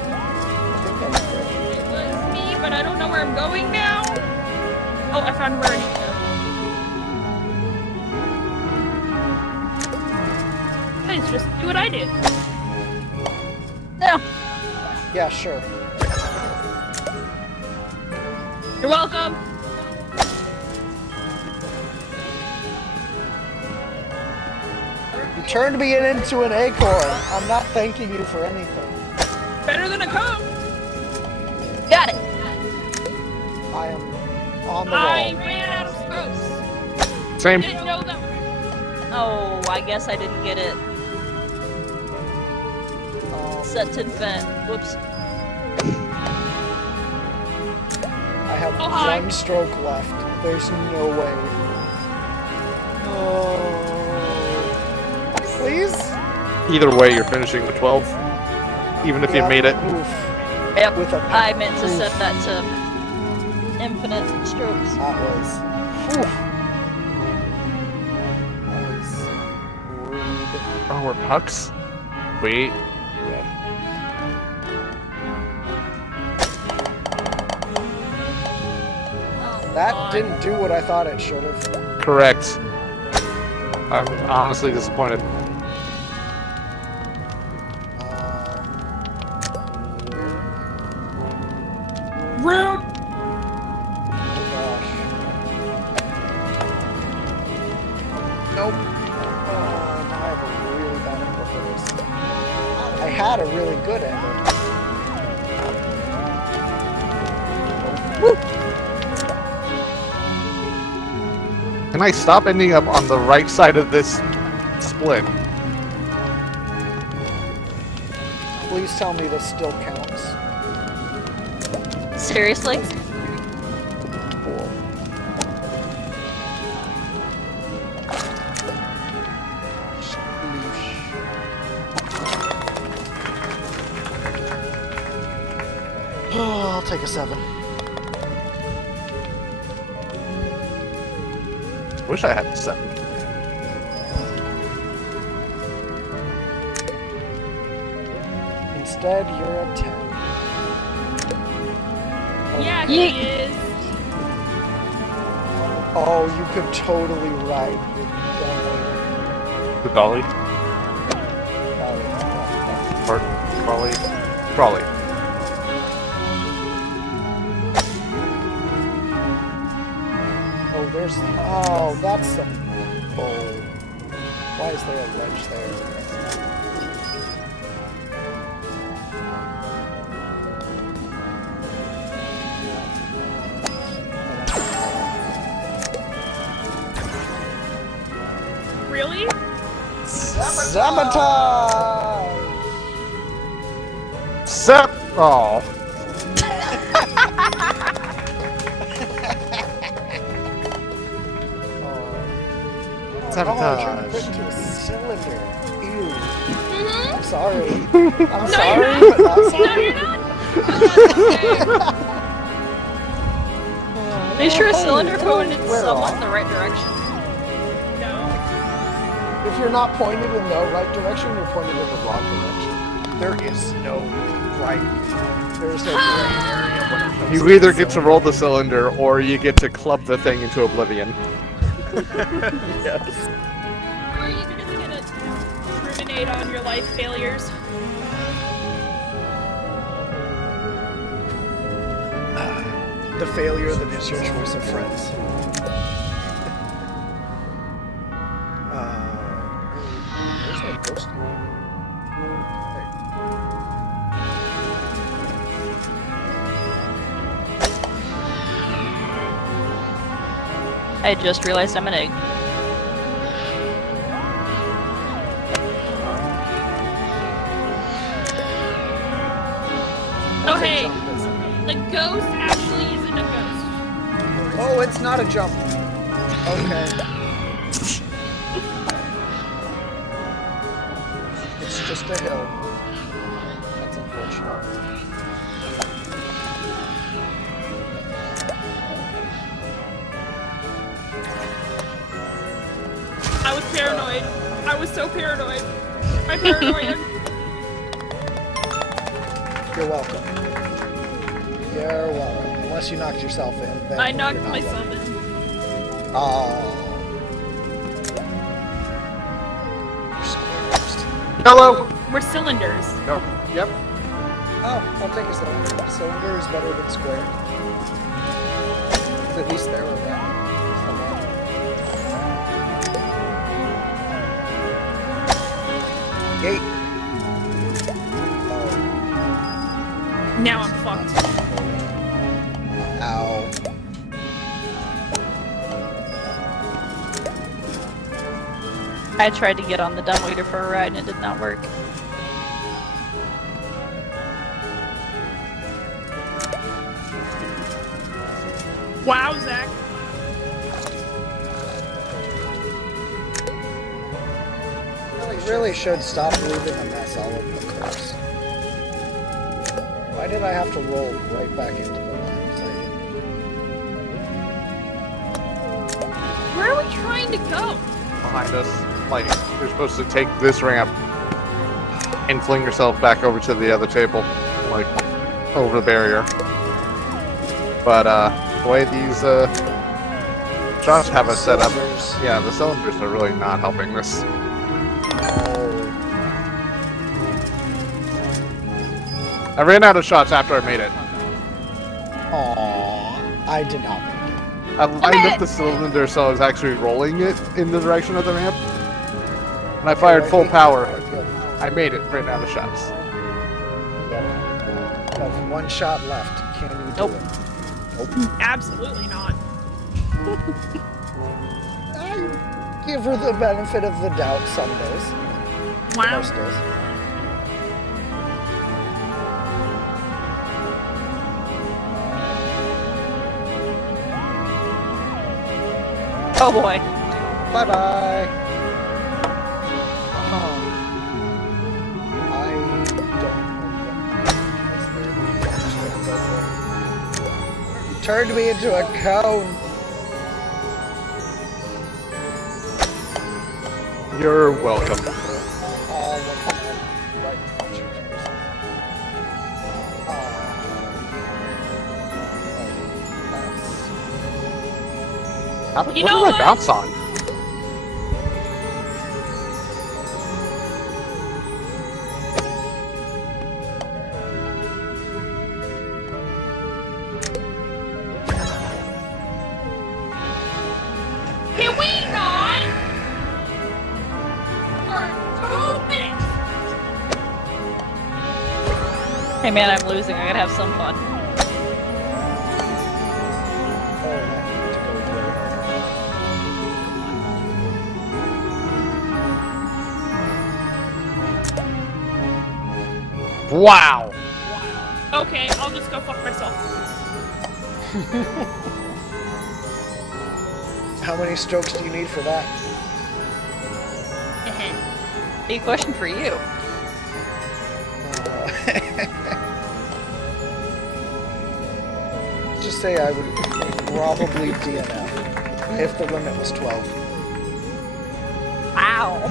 I think that was good. It was me, but I don't know where I'm going now. Oh, I found where I need to go. Please just do what I did. No. Yeah, sure. You're welcome. You turned me into an acorn. I'm not thanking you for anything. Better than a cone. Got it. I am on the I wall. ran out of spokes. Same. Didn't know them. Oh, I guess I didn't get it. Set to vent. Whoops. I have Oh, hi. one stroke left. There's no way. Oh. Please? Either way, you're finishing with 12. Even if you Yeah, made it. Oof. Yep. With a I meant to oof. set that to infinite strokes. That was. Oof. That was rude. Oh, we're pucks? Wait. Yeah. That God. didn't do what I thought it should have. Correct. I'm honestly disappointed. Rude! Oh gosh. Nope. Now I have a really bad angle for this. I had a really good angle. Can I stop ending up on the right side of this split? Please tell me this still counts. Seriously? Cool. Oh, I'll take a 7. Wish I had a 7. Instead, you're a 10. Yeah, Ye- he is. Oh, you could totally ride the The dolly? Or Crawley? Crawley. Oh, there's. Oh, that's some. Oh. Why is there a ledge there? Really? Sabotage! Sep! Oh. Oh, I turned Sabotage. it into a cylinder. Ew. Mm-hmm. I'm sorry. I'm No, sorry, you're but not No, sorry. you're not. Make sure a Hey, cylinder it'll pointed wear somewhat off. in the right direction. No. If you're not pointed in the right direction, you're pointed in the wrong direction. There is no right. There's no gray area when it comes You to either the get to roll the cylinder, or you get to club the thing into oblivion. Yes. Or are you just gonna ruminate on your life failures? The failure that is your choice of friends. There's no ghost. I just realized I'm an egg. Oh hey, the ghost actually isn't a ghost. Oh, it's not a jump. Okay. It's just a hill. That's unfortunate. I was paranoid. I was so paranoid. My paranoia. You're welcome. You're welcome. Unless you knocked yourself in. Then I knocked you're not myself welcome. in. Oh. Hello! We're cylinders. No. Yep. Oh, I'll take a cylinder. Cylinder is better than square. 'Cause at least they're around. Gate. Oh. Now I'm fucked. Ow. I tried to get on the dumbwaiter for a ride and it did not work. Wow, Zach. Really should stop leaving a mess all over the course. Why did I have to roll right back into the lines? Where are we trying to go? Behind us. Like, you're supposed to take this ramp and fling yourself back over to the other table. Like, over the barrier. But, The way these shots have it set up, Cylinders. yeah, the cylinders are really not helping this. I ran out of shots after I made it. Aww, I did not make it. I lined up the cylinder so I was actually rolling it in the direction of the ramp. And I fired full power. I made it, ran out of shots. You have one shot left. Can you do Nope. it? Absolutely not. I give her the benefit of the doubt some days. Wow. Most days. Oh boy. Bye-bye. I don't know. You turned me into a cone. You're welcome. All of them. Right. What You did know I what? bounce on? Can we not? For 2 minutes. Hey man, I'm losing. I gotta have some fun. Wow! Okay, I'll just go fuck myself. How many strokes do you need for that? Big question for you. Just say I would probably DNF if the limit was 12. Ow.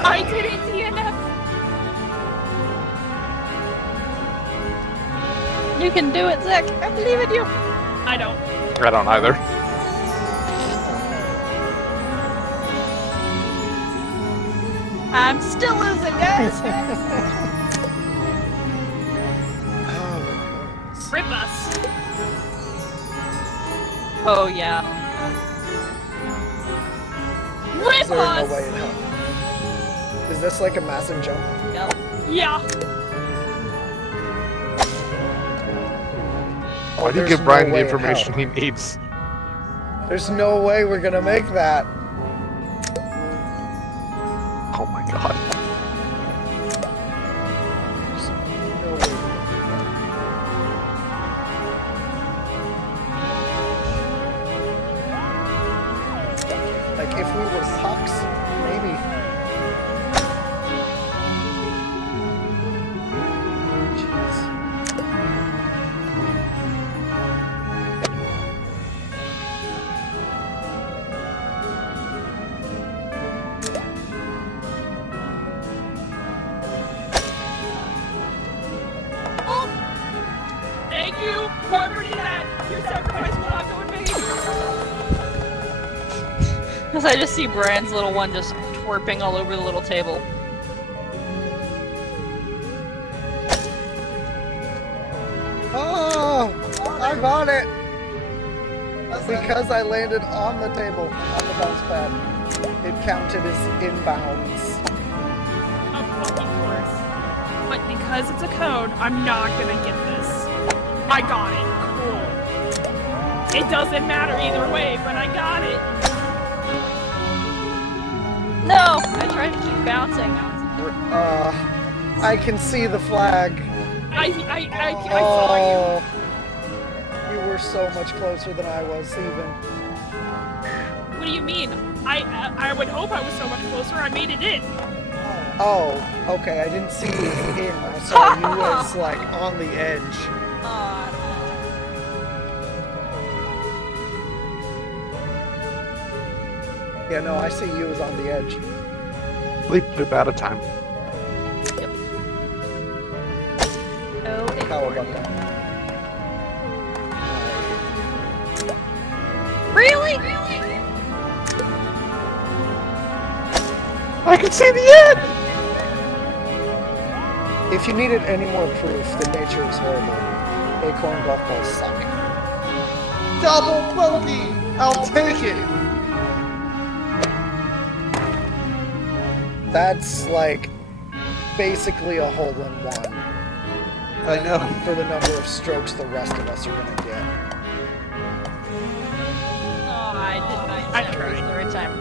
I didn't DNF. You can do it, Zach. I believe in you. I don't. I don't either. I'm still losing, guys. Rip us. Oh yeah. Rip Is there no us. way in hell? Is this like a massive jump? Yep. Yeah. Why do you There's give no Brian the way in information hell. he needs? There's no way we're gonna make that. Oh my god. There's no way. Like if we were pucks, maybe. Jeez. Oh. Thank you, whoever did that. Your sacrifice will not go in vain. Because I just see Brian's little one just twerping all over the little table. Oh, I got it. Because I landed on the table on the bounce pad. It counted as inbounds. Of fucking course. But because it's a code, I'm not gonna get this. I got it. Cool. It doesn't matter either way, but I got it. No! I tried to keep bouncing. I can see the flag. I saw you. Oh, you were so much closer than I was, even. What do you mean? I would hope I was so much closer. I made it in. Oh, okay. I didn't see you as in. I saw you as like on the edge. Yeah, no, I see you as on the edge. Leap loop out of time. Oh, Cowabunga. really? I can see the end! If you needed any more proof that nature is horrible, acorn golf balls suck. Double bogey! I'll take it! That's like basically a hole-in-one I know. for the number of strokes the rest of us are gonna get. Oh, I didn't. I I tried. the right time.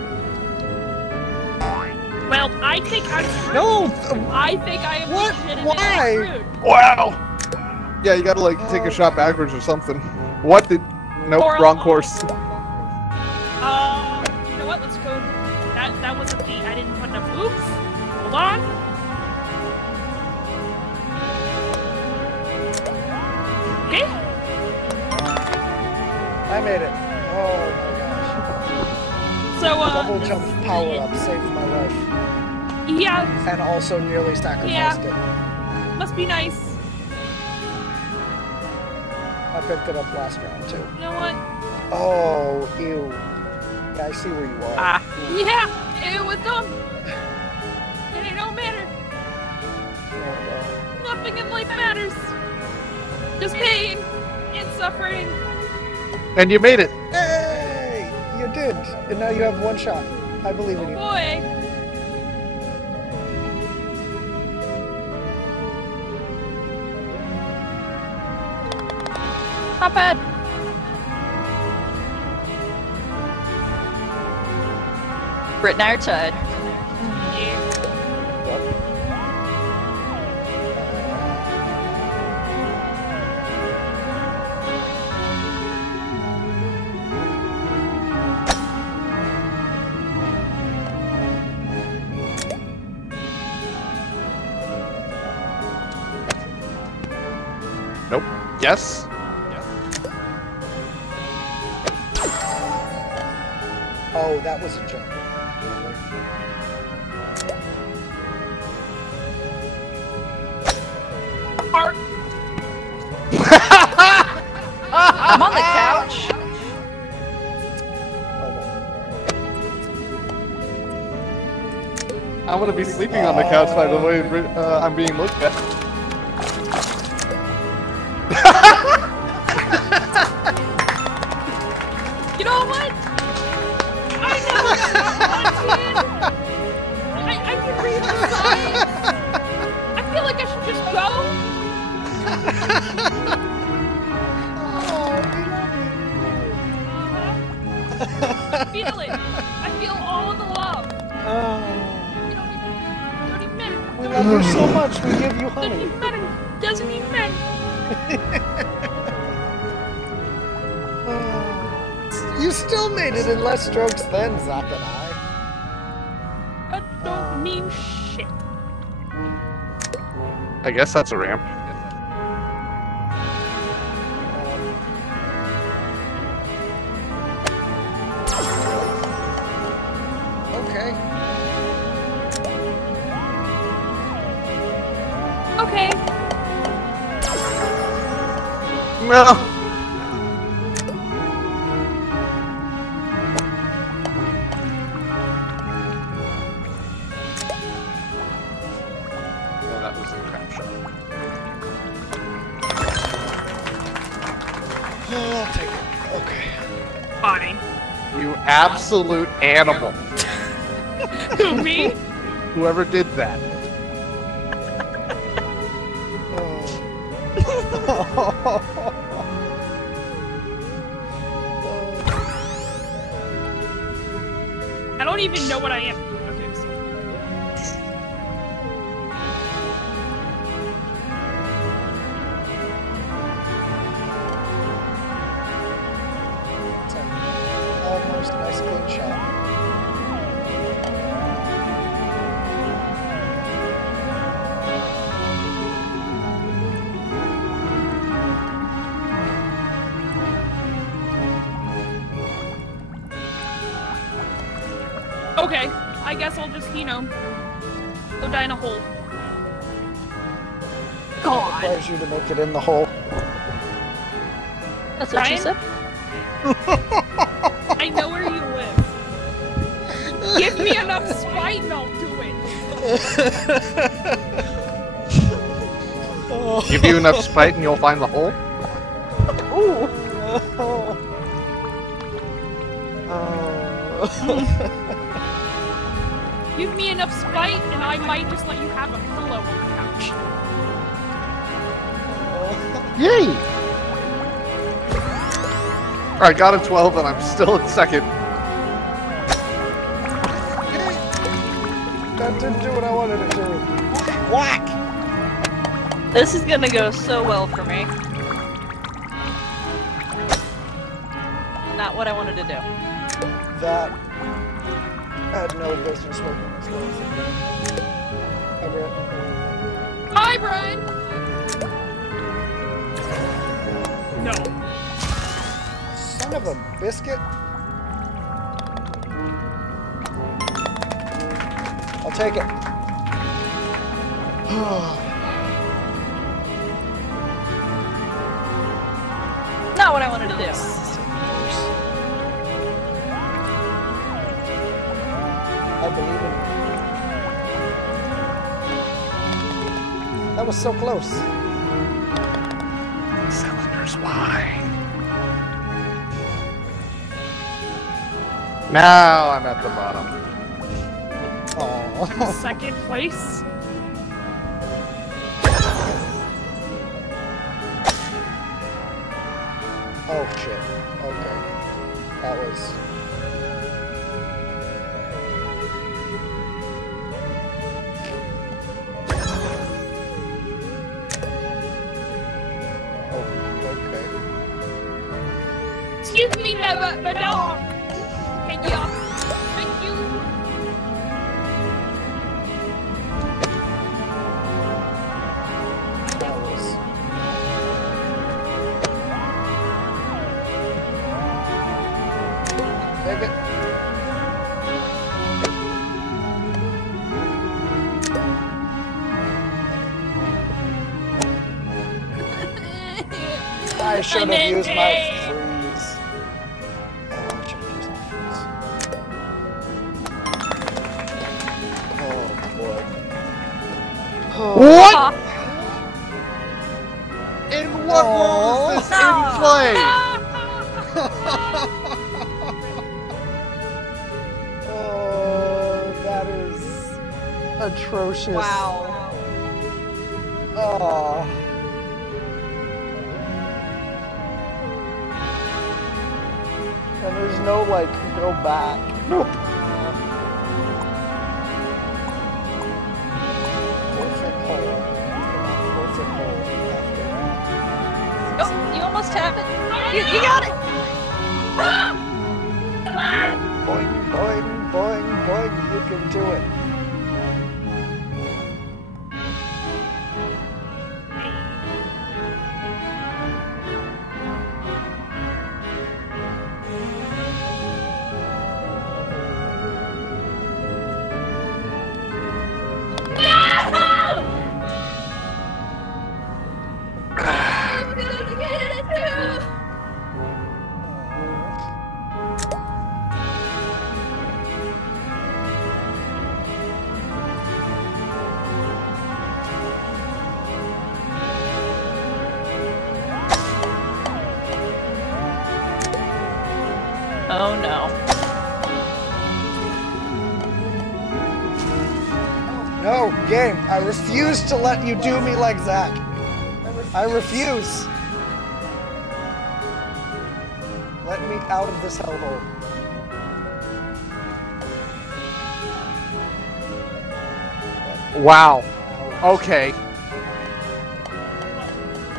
Well, I think I'm screwed. No! I think I am What? legitimately Why? screwed. Wow! Yeah, you gotta like take a shot backwards or something. What did... Nope, Or- wrong course. You know what? Let's go. That wasn't me. I didn't put enough oops. Hold on. Okay. I made it. Oh my So gosh. Double jump power up saved my life. yeah, And also nearly sacrificed it. must be nice. I picked it up last round too. You know what? Oh, ew. Yeah, I see where you are. Yeah, it was dumb. It don't matter. Oh, Nothing in life matters. Just pain and suffering. And you made it! no. Hey! You did! And now you have one shot. I believe in Oh you. boy. Not bad. Britt and I are tied. Nope. Yes? Oh, that was a jump. Art. I'm on the couch. I'm gonna be sleeping on the couch by the way I'm being looked at. You know what? I never got wanted. I can read the signs. I feel like I should just go. I feel it. I feel all the love. You don't even matter. We love you so much, we give you Doesn't honey. even matter. Doesn't even matter. You still made it in less strokes than Zach and I. That don't mean shit. I guess that's a ramp. Okay. Okay. No! No, that was a crap shot. Oh, I'll take it. Okay. Fine. You absolute animal. Who, me? Whoever did that. I don't even know what I am. Okay, so. Almost nice clean shot. Okay, I guess I'll just, Go die in a hole. It God. requires you to make it in the hole. That's what she Ryan? said. I know where you live. Give me enough spite and I'll do it. Give you enough spite and you'll find the hole? Ooh. Give me enough spite and I might just let you have a pillow on the couch. Yay! Alright, got a 12 and I'm still in second. That didn't do what I wanted it to do. Whack! This is gonna go so well for me. Not what I wanted to do. That had no business working this way. Ever. Hi, Brian! No. Son of a biscuit. I'll take it. Not what I wanted to do. I believe in you. That was so close. Cylinders, why? Now I'm at the bottom. Oh. Second place? Oh shit. Okay. That was. Oh, okay. Excuse me, madam! Can you? Thank you! That was. Take it. I should have used my freeze. Oh, I should have used my freeze. Oh boy. Oh. What? In what world is this in play? Oh, that is atrocious. Wow. Oh. And there's no, like, go back. Nope. Forfeit hole. Forfeit hole after. Oh, you almost have it. You got it. Boing, boing, boing, boing. You can do it. Oh no. No, game. I refuse to let you do me like that. I refuse. Let me out of this hellhole. Wow. Okay.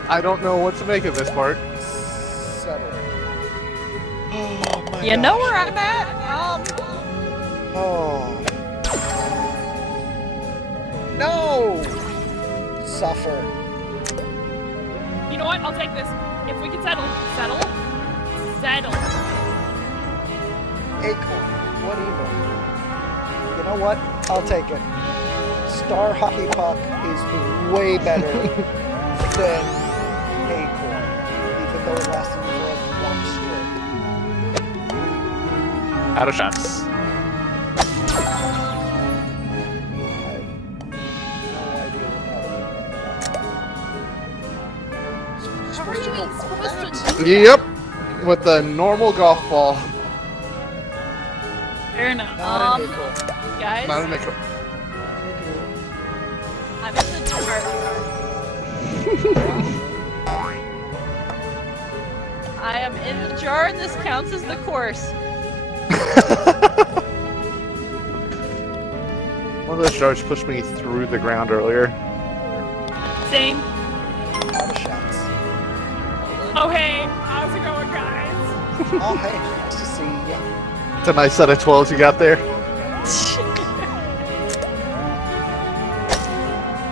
I don't know what to make of this part. Settle. Oh my You know gosh. where I'm at? Oh. No! Suffer. You know what? I'll take this. If we can settle. Acorn. What even? You know what? I'll take it. Star Hockey Puck is way better than Acorn, even though it lasted for like one stroke. Out of shots. I have no idea what that is. How are you supposed to do Yep. With the normal golf ball. Fair enough. Not an Acorn. Guys, Not a nickel. I'm in the jar. I am in the jar and this counts as the course. One of those sharks pushed me through the ground earlier. Same. Out of shots. Oh hey, how's it going, guys? Oh, hey, nice to see ya. It's a nice set of 12s you got there.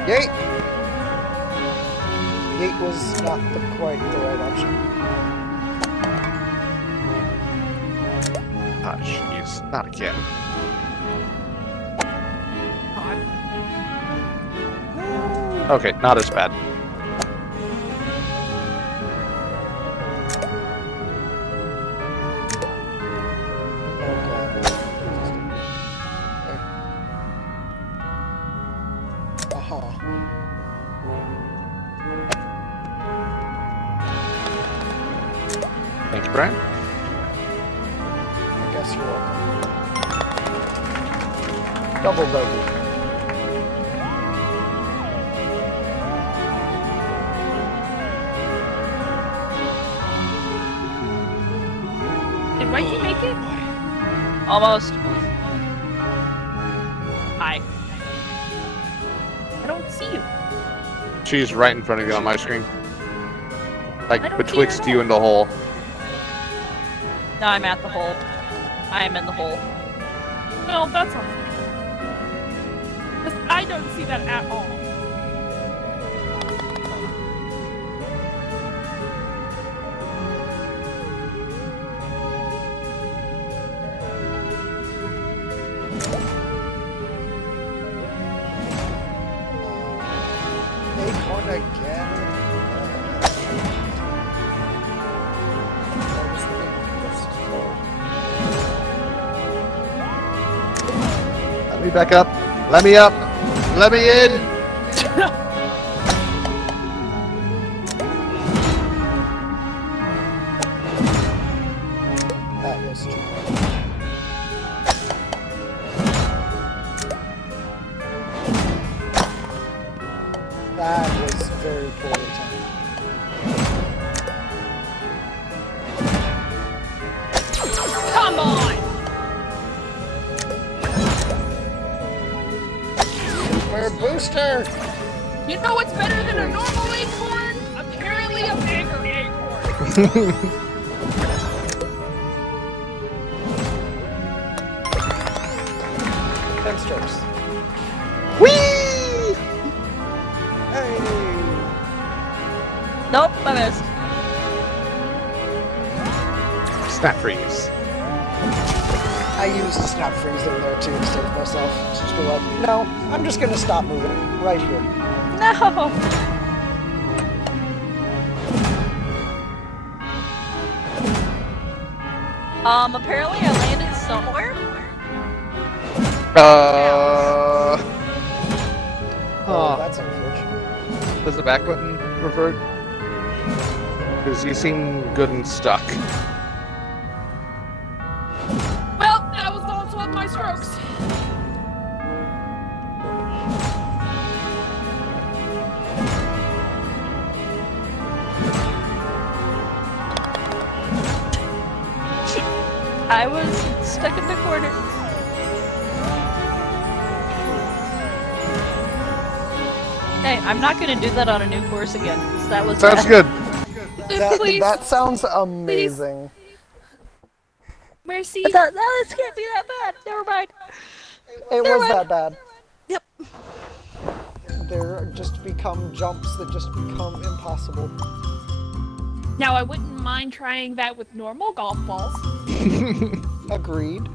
Yeet! Yeet was not quite the right option. Ah, jeez. Not again. Okay, not as bad. Thank you, Brian. I guess you're welcome. Double bogey. Did Mikey make it? Almost. Hi. I don't see you. She's right in front of you on my screen. I Like, don't betwixt see her at you and the hole. No, I'm at the hole. I am in the hole. Well, that's not funny. 'Cause I don't see that at all. Acorn again. What was the list for? Let me back up. Let me up. Let me in. That was too much. That was very poorly timed. Come on! Super booster! You know what's better than a normal acorn? Apparently a bigger acorn. 10 strokes. Whee! Hey! Nope, I missed. Snap freeze. I used a snap freeze in there too to save myself. Just be like, no, I'm just gonna stop moving right here. No! Apparently I landed somewhere. Oh, Huh. that's unfortunate. Does the back button revert? Because you seem good and stuck. Well, that was also of my strokes. I was stuck in the corner. Hey, I'm not gonna do that on a new course again. 'Cause that was Sounds bad. good. Please, That sounds amazing. Mercy. I thought, no, this can't be that bad. Never mind. It Never was mind. that bad. Yep. There just become jumps that just become impossible. Now, I wouldn't mind trying that with normal golf balls. Agreed.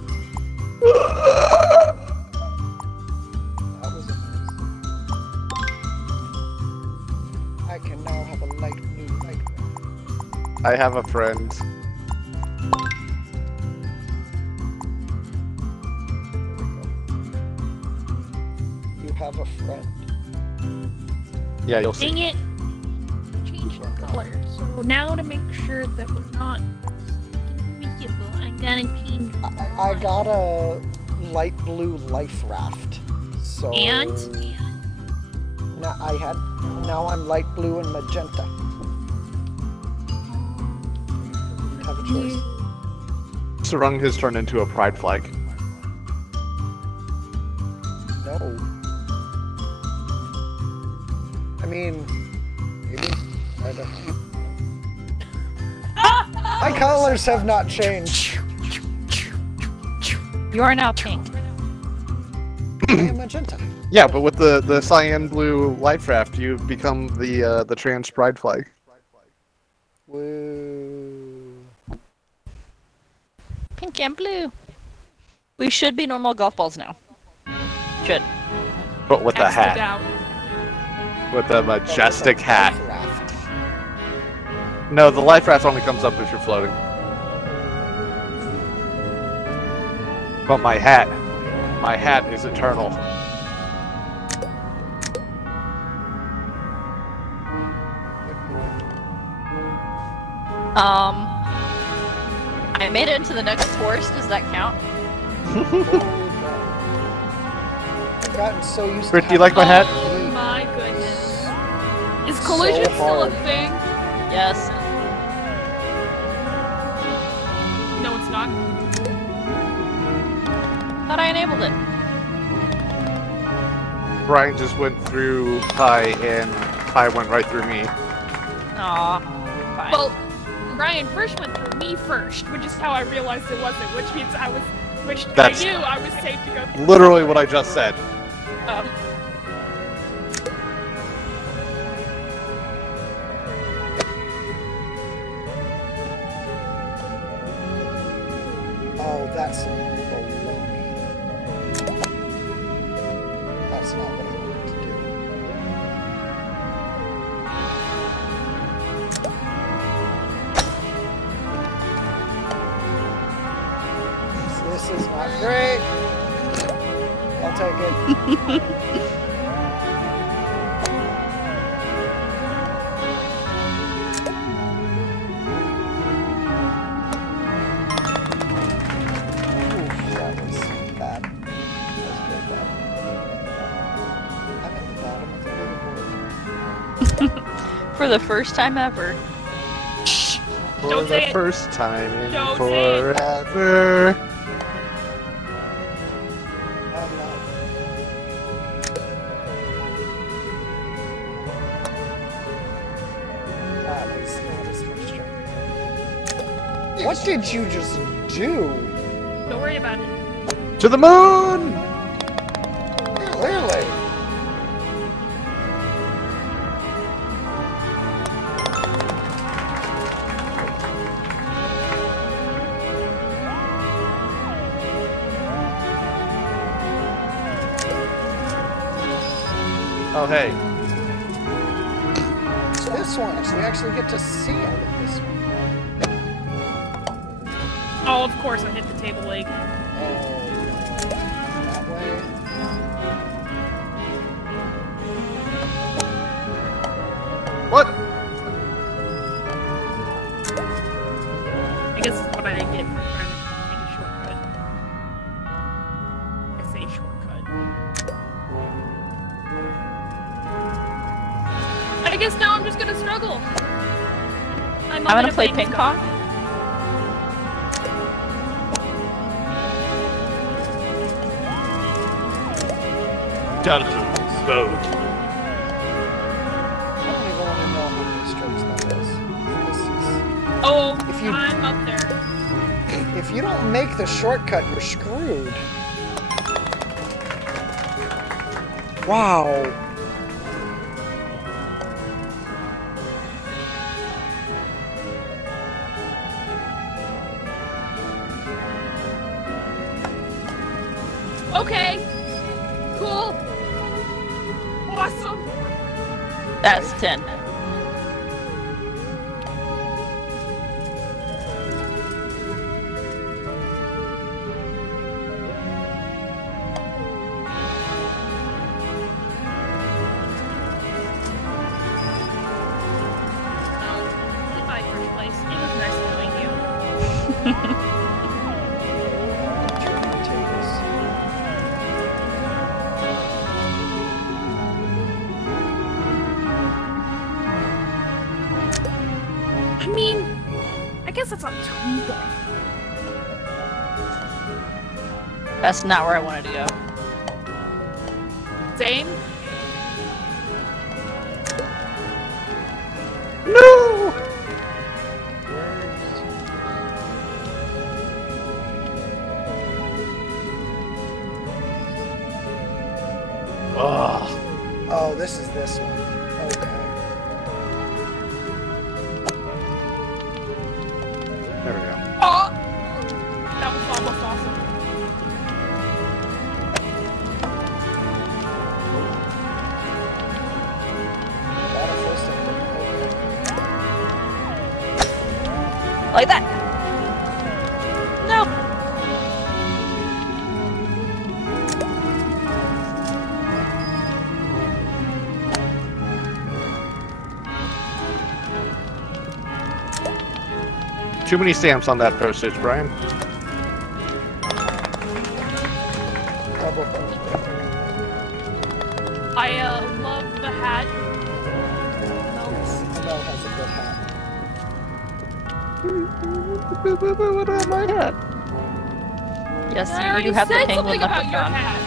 That was amazing. I have a friend. You have a friend. Yeah, you'll see. Dang it! Change the color. So now to make sure that we're not visible, I'm gonna change. I got a light blue life raft. So And now I'm light blue and magenta. Have a choice. Sarung has turned into a pride flag. No. I mean, maybe. I don't know. My colors have not changed. You are now pink. I am magenta. Yeah, but with the cyan blue life raft, you become the trans pride flag. Woo. Pink and blue. We should be normal golf balls now. Should. But with the X the hat. doubt. With the majestic hat. Life raft. No, the life raft only comes up if you're floating. But my hat is eternal. I made it into the next course. Does that count? I've gotten so used to Britt, do you like my hat? Oh my goodness. Is collision still a hard. thing? Yes. No, it's not. Thought I enabled it. Brian just went through Kai, and Kai went right through me. Aw. Fine. Well, Ryan first went through me first, which is how I realized it wasn't, which means I knew I was safe to go through. Literally what I just said. Oh, that's baloney. That's not what I wanted to do. This is not great. I'll take it. Oof, that was bad. That was very bad. I'm at the bottom of the leaderboard. For the first time ever. For Don't say the it. first time in Don't say it. forever. I'm not. That was not as frustrating. What did you just do? Don't worry about it. To the moon! Clearly. Oh, hey. So this one, so we actually get to see all of this one. Oh, of course I hit the table leg. Oh, that way. What? I guess that's what I get for trying to take a shortcut. I say shortcut. I guess now I'm just gonna struggle. I'm gonna play ping pong. Dungeon mode. I don't even want to know how many strokes that was. Oh, If you- I'm up there. If you don't make the shortcut, you're screwed. Wow. Okay. Cool. Awesome. That's 10. Turn the tables. I mean, I guess that's not too bad. That's not where I wanted to go. Same. No! Oh. Oh, this is this one. Okay. There we go. Oh! That was almost awesome. Battlefield something. Okay. Like that. No. Too many stamps on that postage, Brian. Double thumbs. I love the hat. Mel has a good hat. What about my hat? Yes, I you already do have the said penguin something about your leprechaun. hat.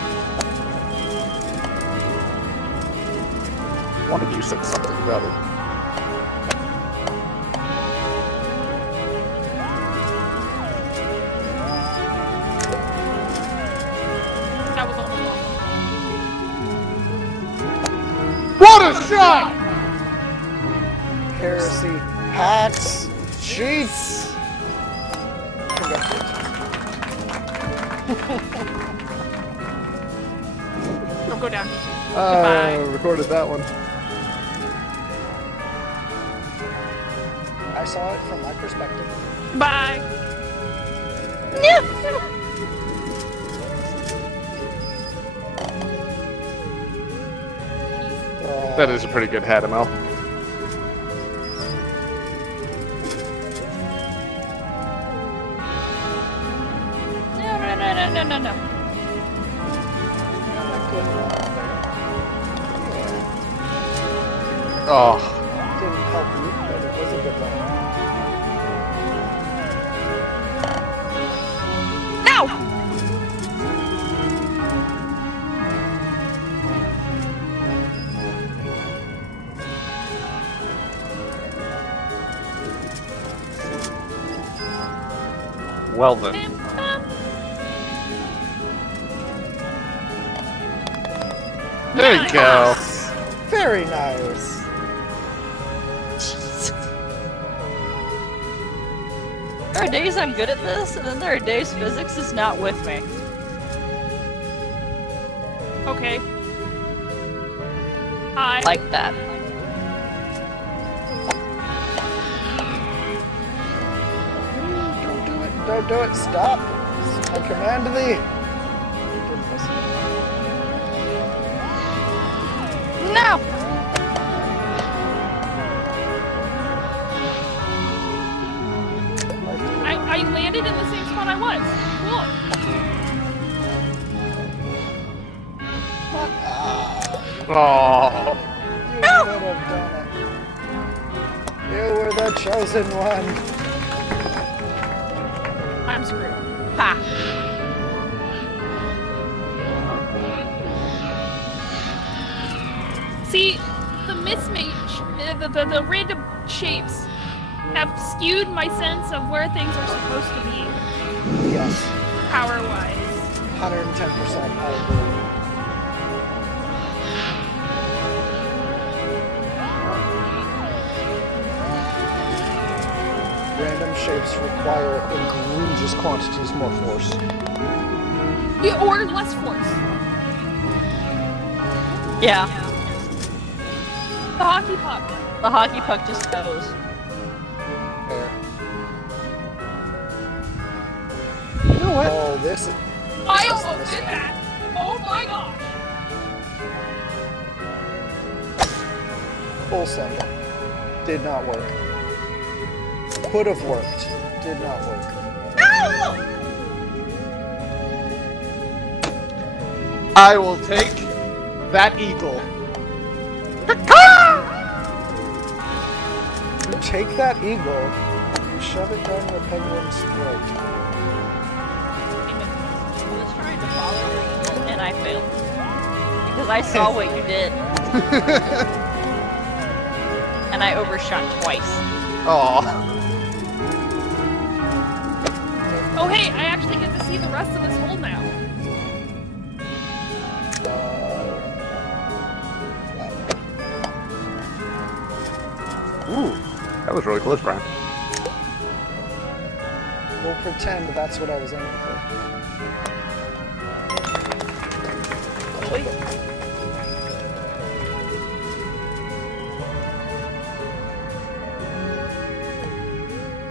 One of you said something about it. That was almost awesome. What a shot! Heresy. Hats. Sheets. Don't go down. Recorded that one. I saw it from my perspective. Bye. That is a pretty good hat, Mel. No. Oh, Didn't help you, but it was a good one. No. well then. There you go. Very nice. There are days I'm good at this, and then there are days physics is not with me. Okay. Hi. Like that. Don't do it. Don't do it. Stop. I command thee. Goodness. No! I landed in the same spot I was. Cool. Oh, You would have done it. You were the chosen one. I'm screwed. Ha! See, the mismatch, the random shapes have skewed my sense of where things are supposed to be, Yes. power-wise. 110%. I agree. Random shapes require egregious quantities more force. Yeah, or less force. Yeah, The hockey puck. the hockey puck just goes. There. you know what? Oh, this is... I almost did that. Oh my gosh. Full second. Did not work. Could have worked. Did not work. I will take that eagle. You take that eagle, you shove it down the penguin's throat. I was trying to follow your eagle, and I failed. Because I saw what you did. And I overshot twice. Aw. Oh hey, I actually get to see the rest of this hole now. Ooh, that was really close, Brian. We'll pretend that's what I was aiming for. Wait.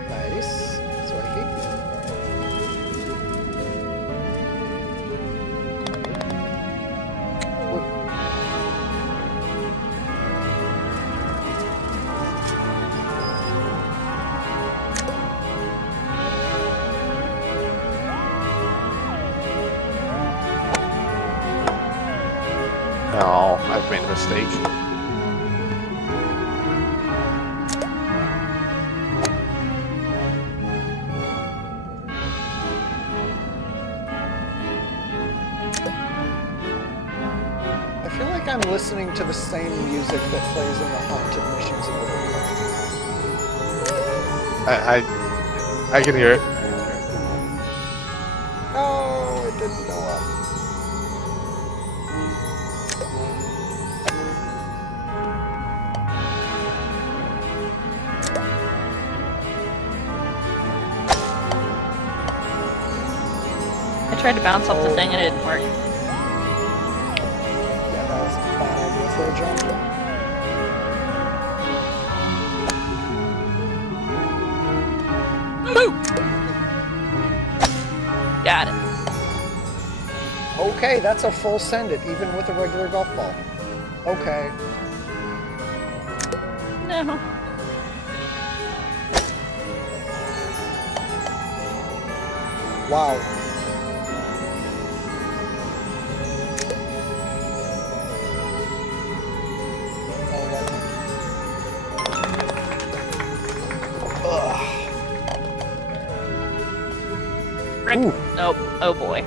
Nice. Swanky. Oh, I've made a mistake. I feel like I'm listening to the same music that plays in the haunted missions in the video. I can hear it. Oh, it didn't go up. I tried to bounce off the thing and it didn't work. Yeah, that was a bad idea for a jump. Got it. Okay, that's a full send it, even with a regular golf ball. Okay. No. Wow. Ooh. Nope. Oh boy.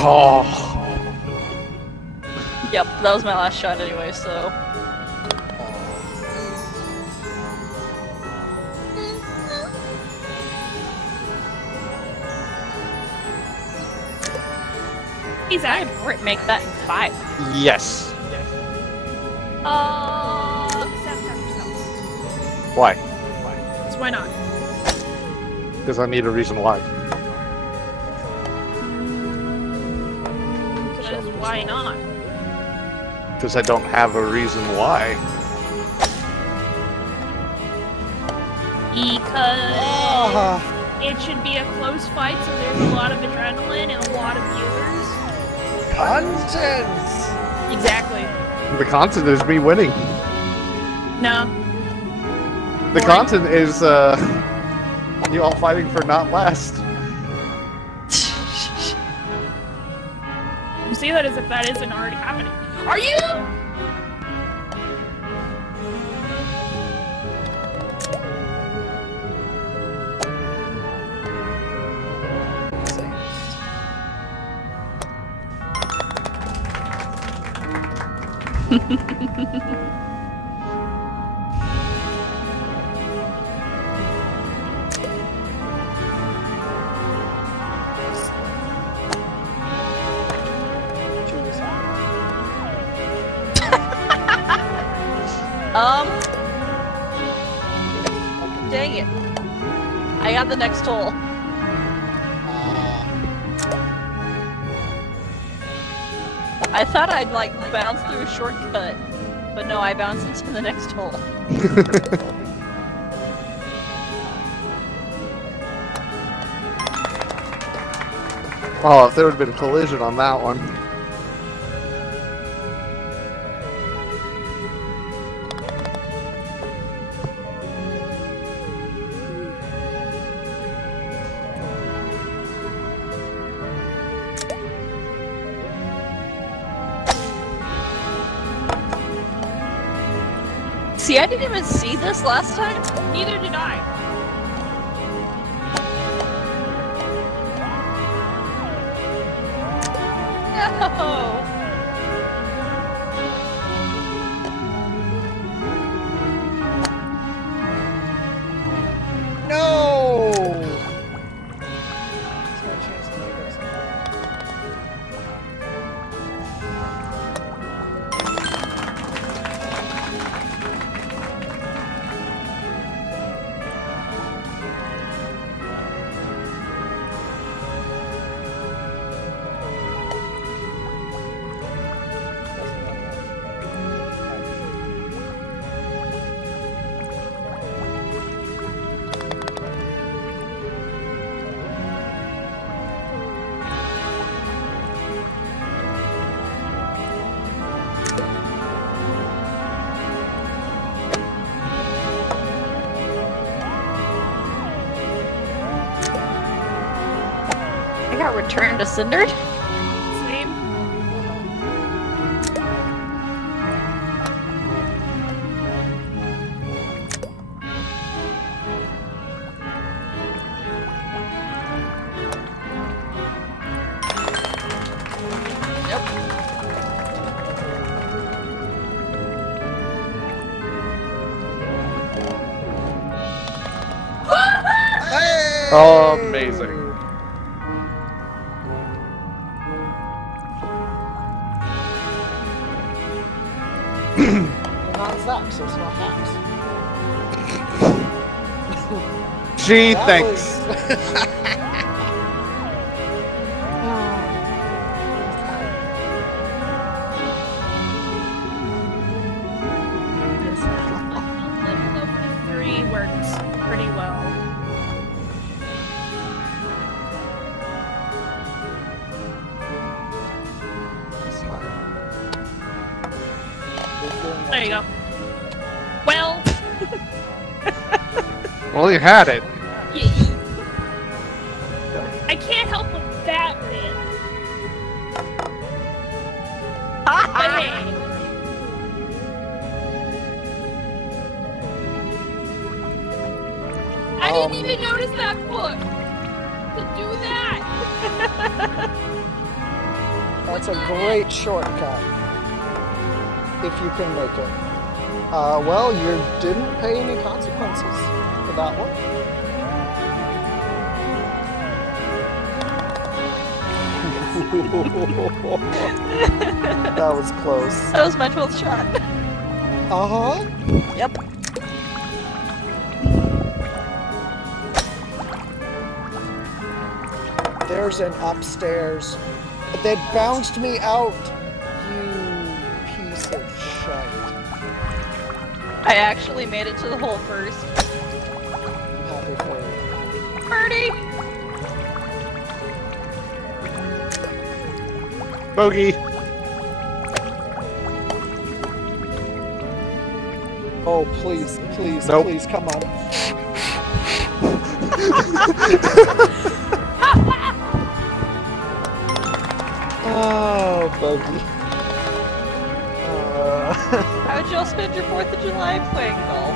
Oh. Yep, that was my last shot anyway, so. He's I out. would make that in 5. Yes. Sabotage yourself. Why? So why not? Because I need a reason why. Because why not? Because I don't have a reason why. Because it should be a close fight, so there's a lot of adrenaline and a lot of viewers. Content! Exactly. The content is me winning. No. The content is you all fighting for not last. You say that as if that isn't already happening. Are you? Dang it. I got the next hole. I thought I'd like bounce through a shortcut, but no, I bounced into the next hole. Oh, if there would have been collision on that one. See, I didn't even see this last time. Neither did I. No! No! It's my chance to make this. I got returned to cindered. Same. Hey! Oh, amazing. Non-stop, so it's not hacks. Gee, That thanks. Level up to 3 works pretty well. There you go. Well, Well, you had it. I can't help but Batman. But hey. I didn't even notice that book to do that. That's a great shortcut. If you can make it. Well, you didn't pay any consequences for that one. That was close. That was my 12th shot. Uh-huh. Yep. There's an upstairs. They bounced me out. You piece of shite. I actually made it to the hole first. I'm happy for you. Birdie! Bogey. Oh, please, please, Nope. please, come on. Oh, bogey. How'd y'all spend your 4th of July playing golf?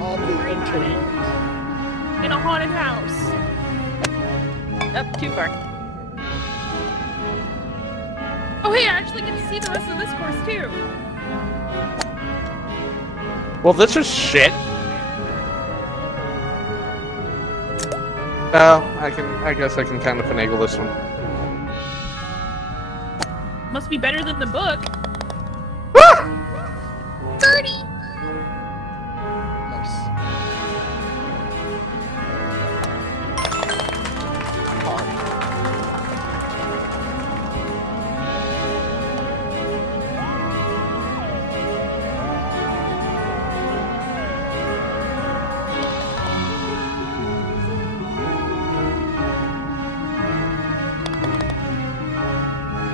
On the internet. In a haunted house. Up too far. Oh hey, I actually get to see the rest of this course too. Well, this is shit. I guess I can kind of finagle this one. Must be better than the book. Ah! 30! Nice.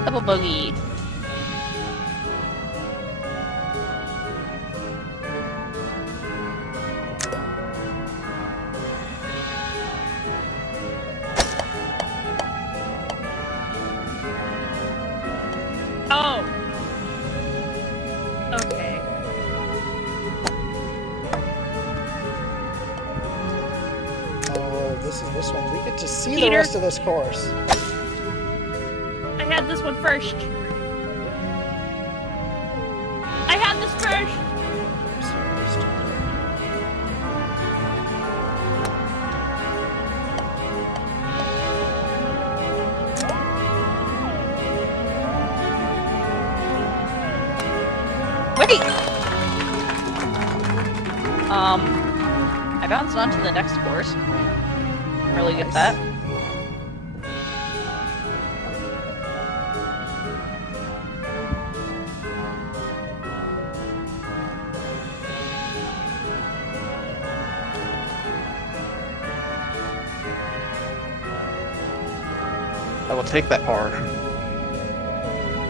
Double bogey. Oh. Okay. Oh, this is this one. We get to see the Peter. rest of this course. I had this one first. I had this first. Wait! I bounced on to the next course. Really good at that. I will take that par.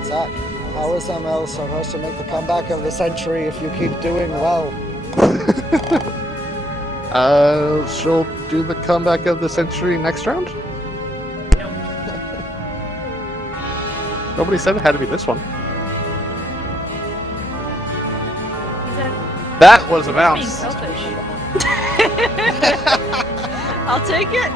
Zach, how is ML supposed to make the comeback of the century if you keep doing well? She'll do the comeback of the century next round? Nope. Nobody said it had to be this one. He said, That was a being bounce. selfish. I'll take it.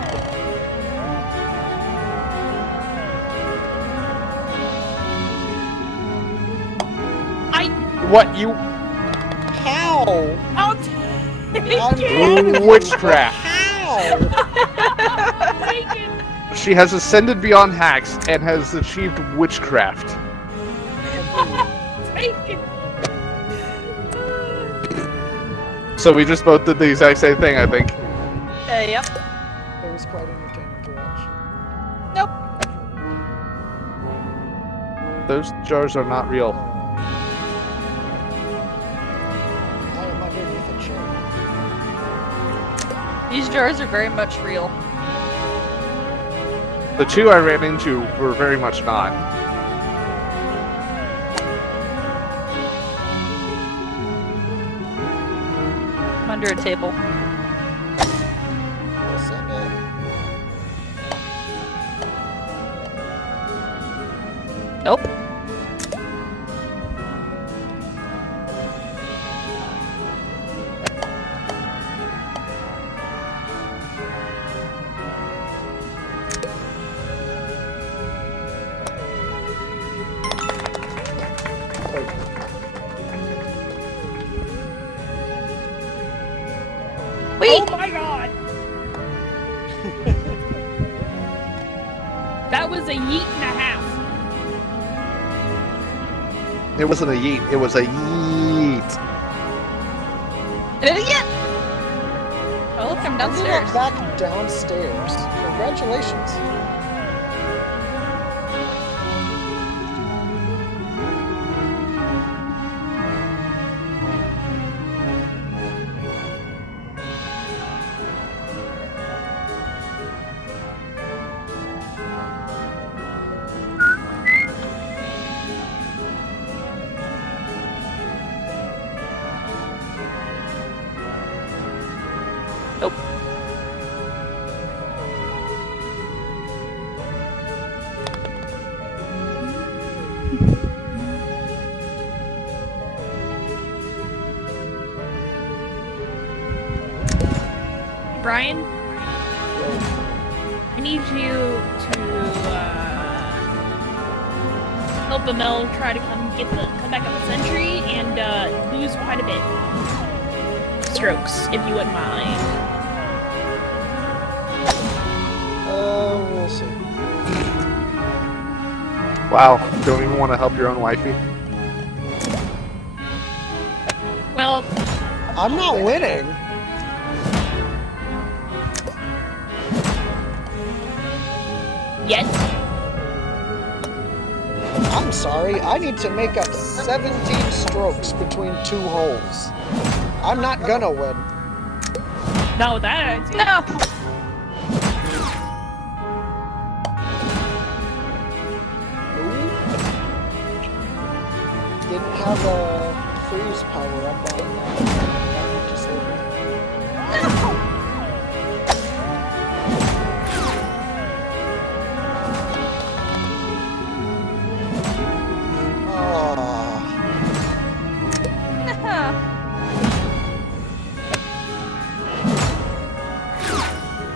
What you How? I'll take it. witchcraft? How? Take it. She has ascended beyond hacks and has achieved witchcraft. Take it. So we just both did the exact same thing, I think. Yep. It was quite entertaining to watch. Nope. Those jars are not real. I am underneath a chair. These jars are very much real. The two I ran into were very much not. I'm under a table. We'll send it. Nope. Wait! Oh my god! That was a yeet and a half. It wasn't a yeet, it was a yeet. Did it again! Oh, look, I'm You downstairs. got back downstairs. Congratulations. Nope. Brian, I need you to help Amel try to come back up the century and lose quite a bit. Strokes, if you wouldn't mind. We'll see. Wow, don't even want to help your own wifey? Well, I'm not winning. yet. I'm sorry. I need to make up 17 strokes between 2 holes. I'm not gonna win. Not with that attitude. No! have a freeze power up on just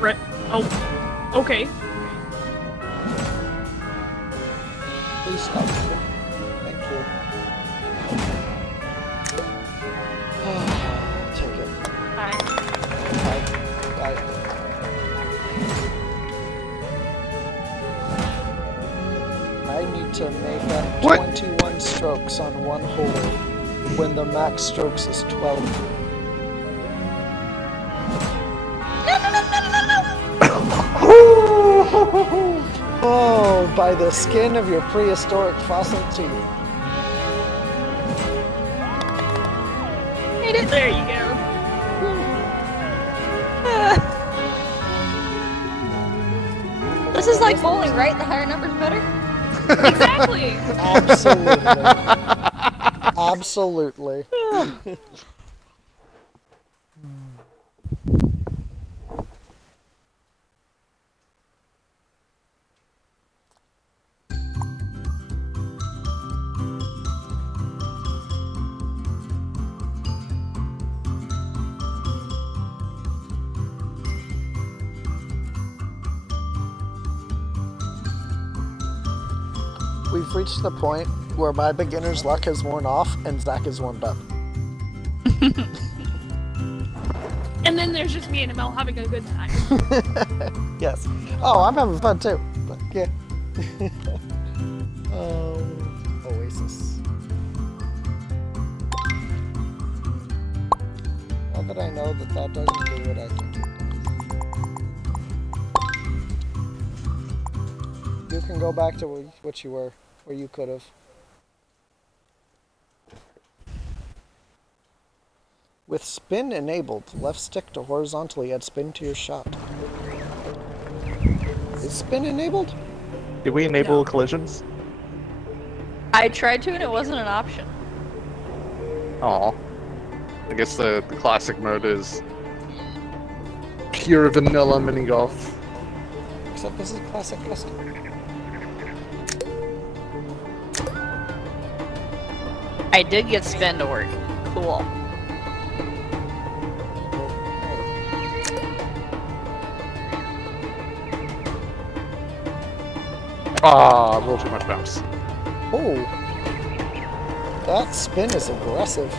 Right. Oh. Okay. Please stop. Thank you. Take it. Hi. Bye. I need to make up What? 21 strokes on one hole when the max strokes is 12. Oh, by the skin of your prehistoric fossil teeth. Made it. There you go. This is like bowling, right? The higher number's better? Exactly. Absolutely. Absolutely. We've reached the point where my beginner's luck has worn off and Zach is warmed up. And then there's just me and Mel having a good time. Yes. Oh, I'm having fun too. But yeah. Oasis. Now that I know that that doesn't do what I think it does. You can go back to what you were, where you could have. With spin enabled, left stick to horizontally add spin to your shot. Is spin enabled? Did we enable collisions? I tried to and it wasn't an option. Aw. I guess the classic mode is pure vanilla mini golf. Except this is classic custom. I did get spin to work. Cool. Ah, a little too much bounce. Oh, that spin is aggressive.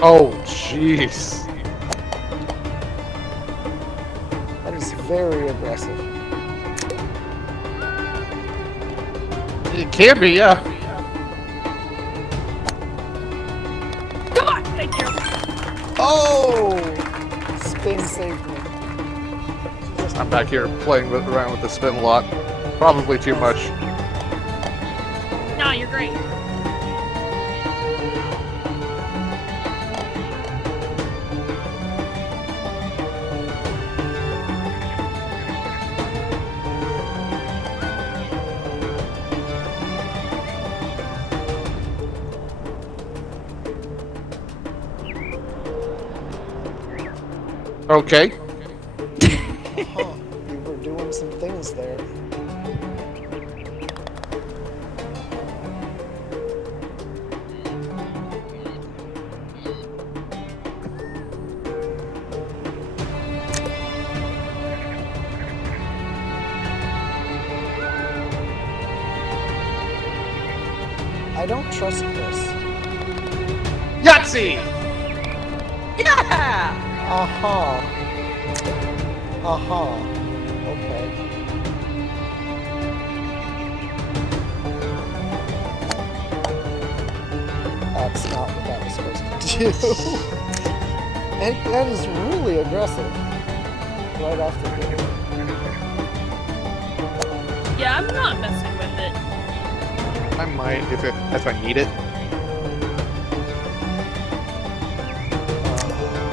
Oh, jeez. That is very aggressive. It can be, yeah. Come on, thank you. Oh, spin saved me. I'm back here playing around with the spin a lot. Probably too much. Nah, you're great. Okay. Huh, you were doing some things there. I don't trust this. Yahtzee! Yeah! Aha. Aha. Okay. That's not what that was supposed to do. And that is really aggressive. Right off the gate. Yeah, I'm not messing with it. I might if I need it.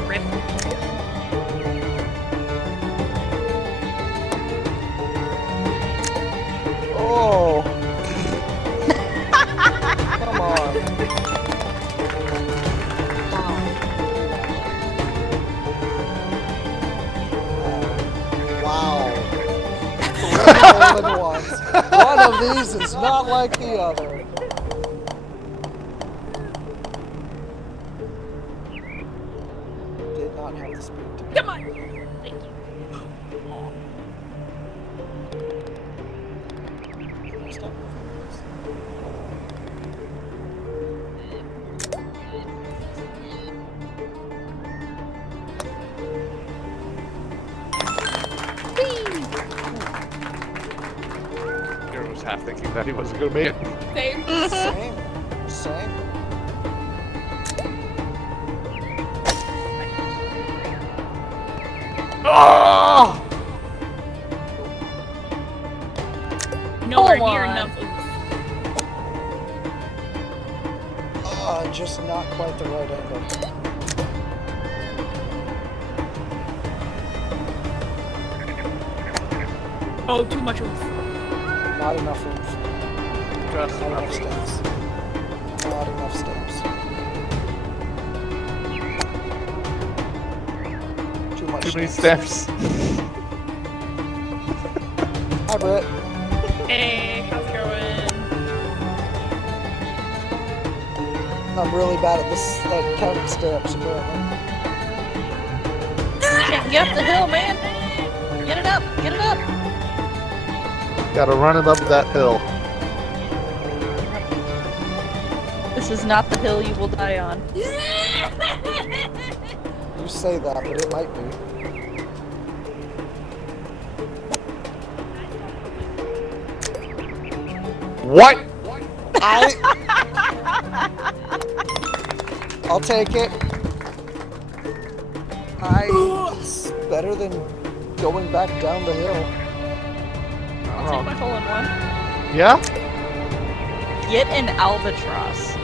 Rip. Oh. hole-in-ones. One of these is not like the other. Did not have the speed to Come on. Thank you. stop moving, please. Garrett was half thinking that he wasn't going to make it. Same. Same. Same. Oh! Nowhere Come near on. enough. Just not quite the right angle. Oh, too much oomph. Not enough room. Just Not enough enough. steps. Not enough steps. Too much Too many steps. steps. Hi, Britt. Hey, how's it going? I'm really bad at this, at counting steps, apparently. Can't get up the hill, man. Get it up. Get it up. Gotta run it up that hill. This is not the hill you will die on. You say that, but it might be. What? I'll take it. It's better than going back down the hill. I'll take my hole in one. Yeah? Get an albatross.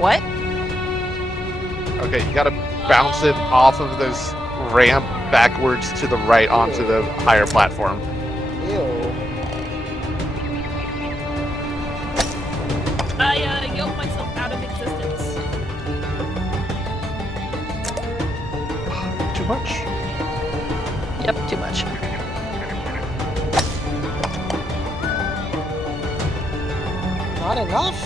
What? Okay, you gotta bounce it off of this ramp backwards to the right onto the higher platform. Ew. I yoked myself out of existence. Too much? Yep, too much. Not enough?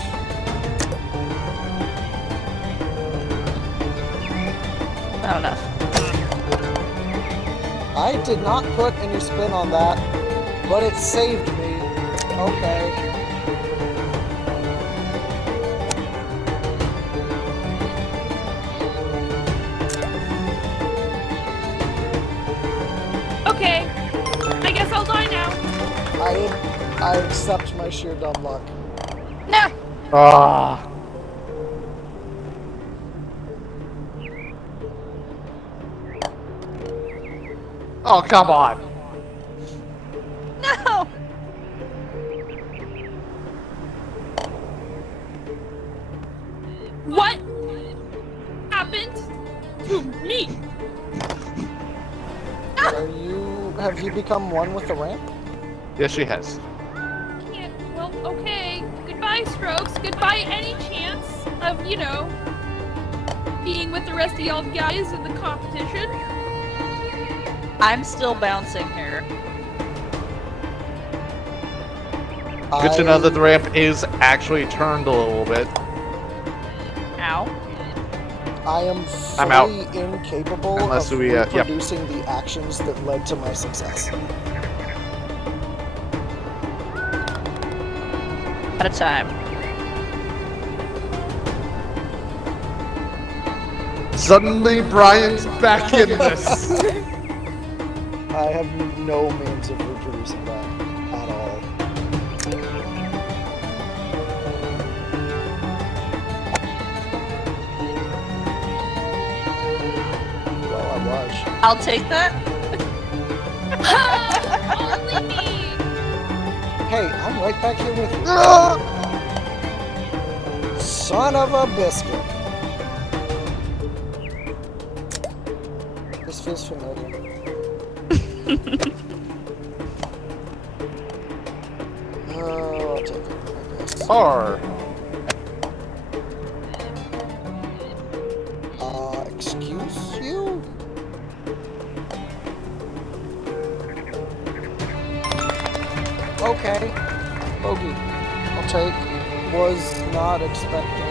Not enough. I did not put any spin on that, but it saved me. Okay. Okay, I guess I'll die now. I accept my sheer dumb luck. Nah. Ah. Oh, come on. No. What happened to me? Have you become one with the ramp? Yes, she has. Can't. Well, okay. Goodbye, Strokes. Goodbye, any chance of, you know, being with the rest of y'all guys in the competition. I'm still bouncing here. Good to know that the ramp is actually turned a little bit. Ow. I am I'm out. fully incapable Unless of we, yep. reproducing the actions that led to my success. At a time. Suddenly, Brian's back in this. I have no means of reproducing that at all. Well, I was. I'll take that. Only me. Hey, I'm right back here with you. Son of a biscuit. This feels familiar. I'll take it, I guess. R. Excuse you? Okay. Bogey. I'll take. Was not expecting.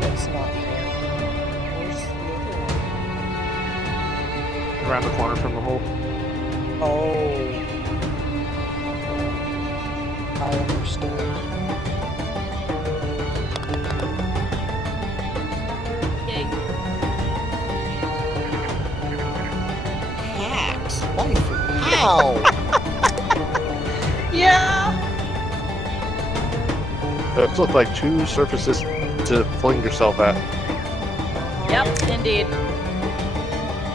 That's not fair. Where's the other one? Around the corner from the hole. Oh. I understand. Yay. Hacks. Wifey. How? Yeah. Those look like two surfaces to fling yourself at. Yep, indeed.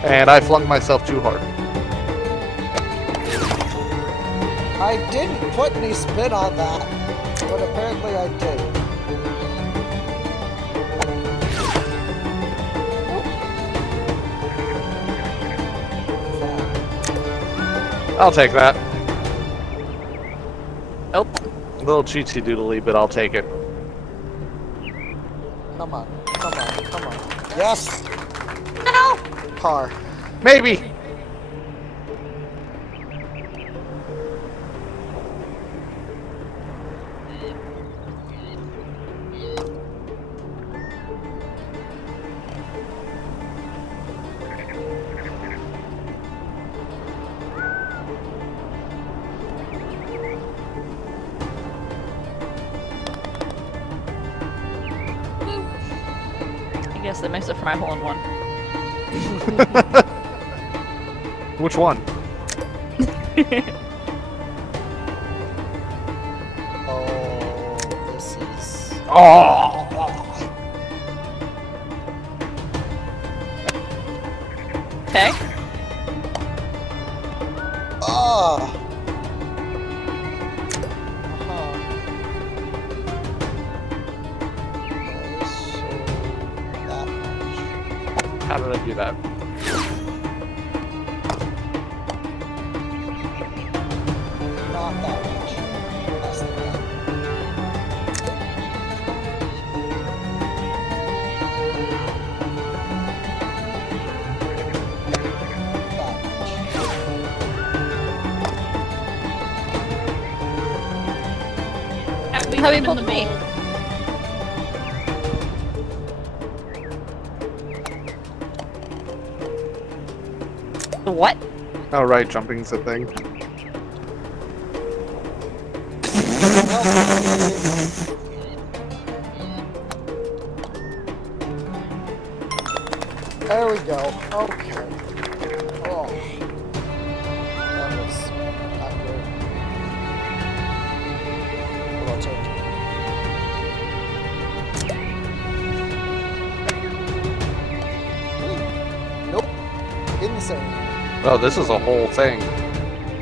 And I flung myself too hard. I didn't put any spin on that, but apparently I did. I'll take that. Nope. A little cheatsy doodly, but I'll take it. Come on, come on, come on. Yes! No. Par. Maybe! I guess that makes it for my hole in one. Which one? Oh, this is... Oh! Okay. Ah! Okay, so... that much. How did I do that? Not that much. Less than that. That much. How many pulled to me? What? Oh, right, jumping's a thing. There we go. Okay. Oh. That was not good. What I'll take. Nope. In the same. Oh, this is a whole thing.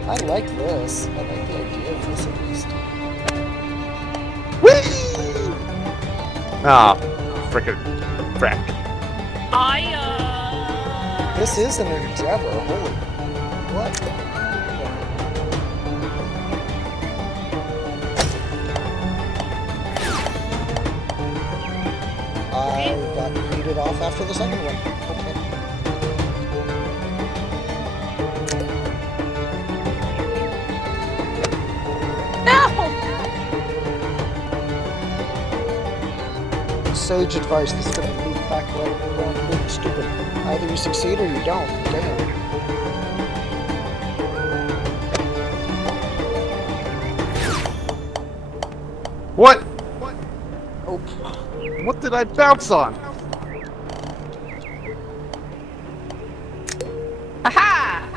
I like this. I like the idea of this at least. Ah, frickin' frack. This is an endeavor. Holy. What? I got yeeted off after the second one. Okay. Sage advice, this is going to loop back right around being stupid. Either you succeed or you don't. Damn. What? Oh. What did I bounce on? Aha!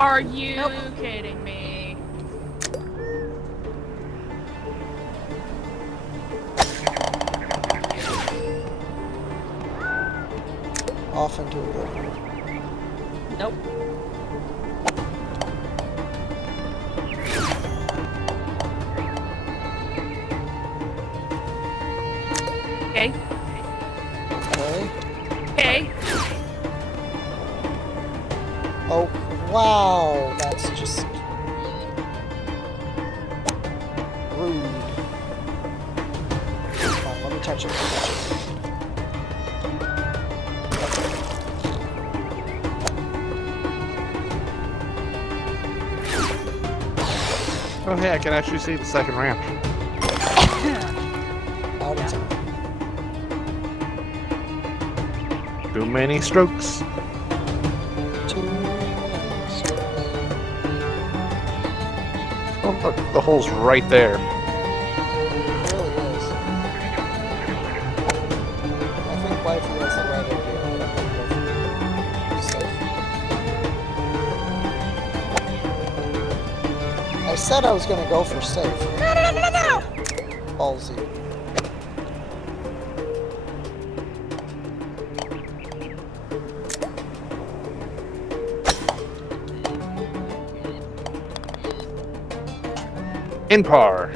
Are you kidding me? Off into a wood. Nope. Okay. Okay. Okay. Oh, wow. That's just... rude. Come on, let me touch it. Let me touch it. Oh, hey, I can actually see the second ramp. Out of time. Too many strokes. Too many strokes. Oh, look, the hole's right there. It really is. I think Wifey has the right idea, but I'm gonna go for safe. I said I was gonna go for safe. No! Ballsy. In par.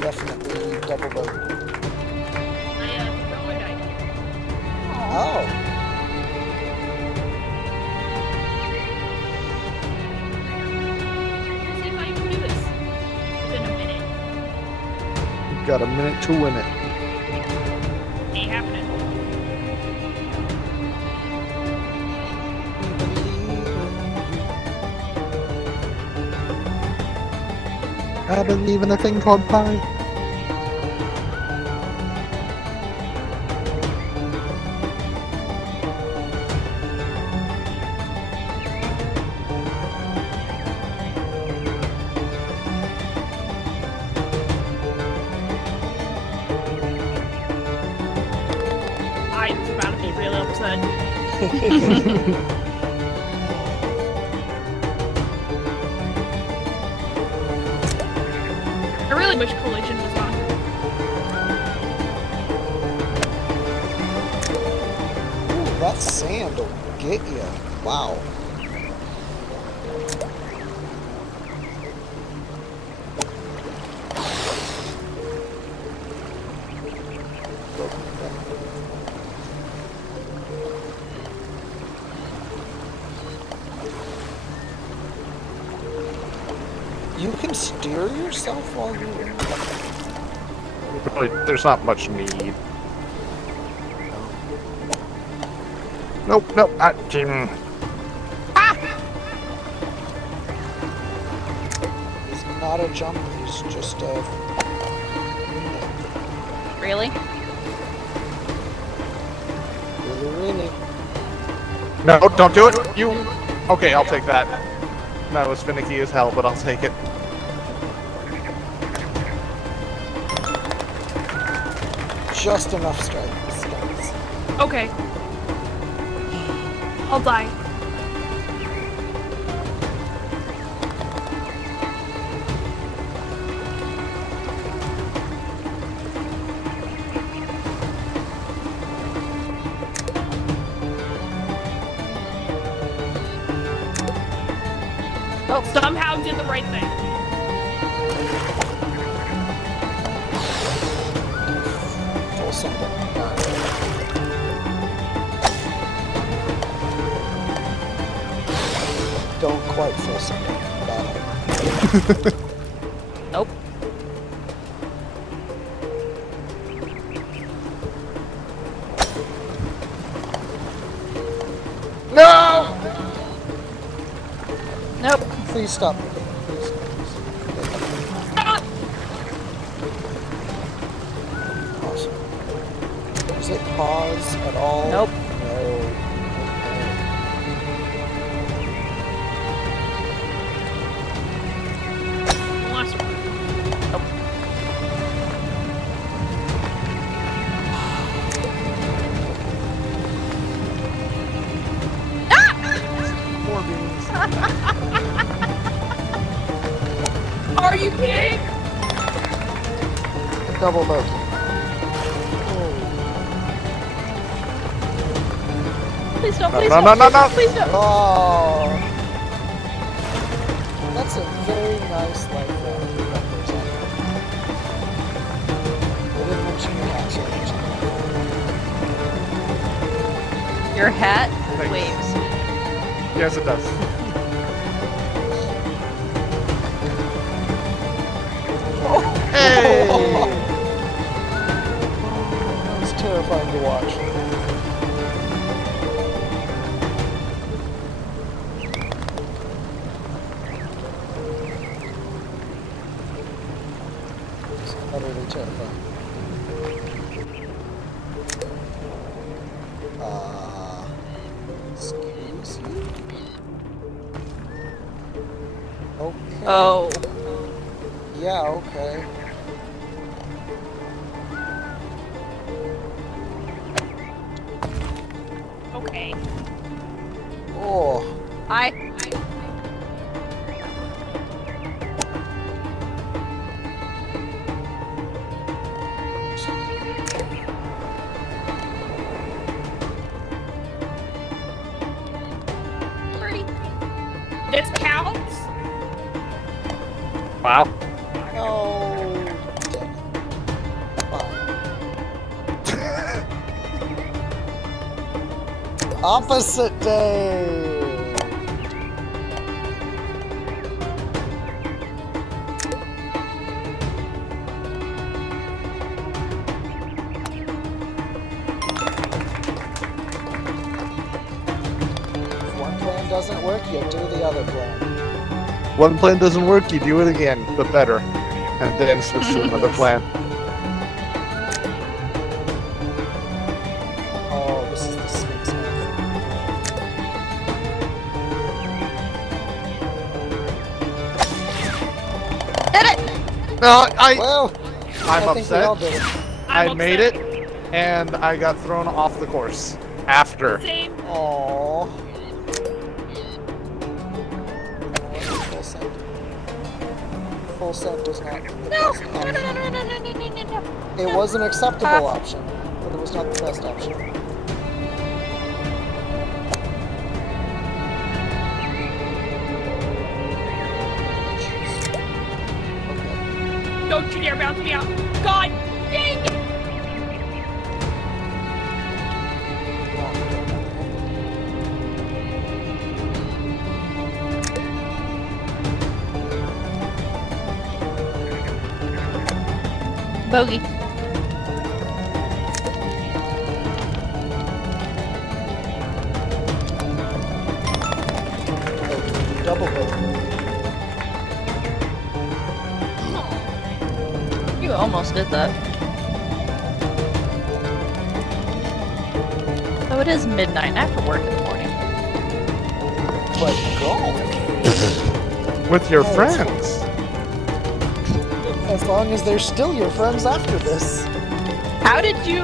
Definitely double bogey. I throw my die. Oh. See if I can do this within a minute. You've got a minute to win it. Ain't happening. I believe in a thing called pie. I was about to be real upset. I really wish Collision was on. Ooh, that sand will get you. Wow. You can steer yourself while you're in. Really, there's not much need. Nope, nope. He's not a jump, he's just a... Really? Really. No, don't do it. You. Okay, I'll take that. That was finicky as hell, but I'll take it. Just enough strikes. Okay. I'll die. Oh, Somehow did the right thing. Full sender. Don't quite full sender. Bad. nope. No! Nope. Please stop. Please. Awesome. Does it pause at all? Nope. No. Last one. More beans. Are you kidding? Double bogey. Please don't, No, please no, don't, no, no, please no. don't. Oh. That's a very nice life raft you represent. I didn't mention your hat, so I mentioned that. Your hat Thanks. waves. Yes, it does. Hey! It's terrifying to watch. utterly terrifying. Excuse you? Okay. Oh. Yeah, okay. Okay. Oh. This counts? Wow. No. Fine. Opposite day. If one plan doesn't work, you do the other plan. One plan doesn't work, you do it again, but better. And then switch to another plan. Oh, this is the Sphinx move. No, Well, I'm I think we all upset. did it. I I'm made upset. it, and I got thrown off the course. After. Same. Aww. Full send. Full send was not the No! best No, no, option. no, no, no, no, no, no, no, no. It was an acceptable option, but it was not the best option. Jeez. Okay. Don't you dare bounce me out. God dang it! Bogey. Double bogey. You almost did that. So it is midnight and I have to work in the morning. But golf. With your Oh, friends. As long as they're still your friends after this. How did you...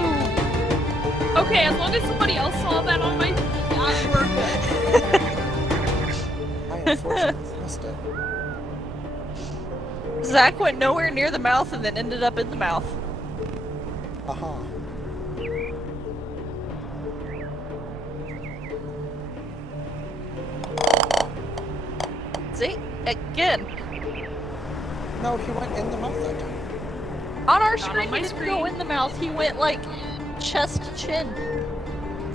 Okay, as long as somebody else saw that on my feed, we're good. I unfortunately missed it. Zach went nowhere near the mouth and then ended up in the mouth. Aha. See? Again. No, he went in the mouth that time. On our Not screen, on my he didn't screen. go in the mouth. He went, like, chest to chin.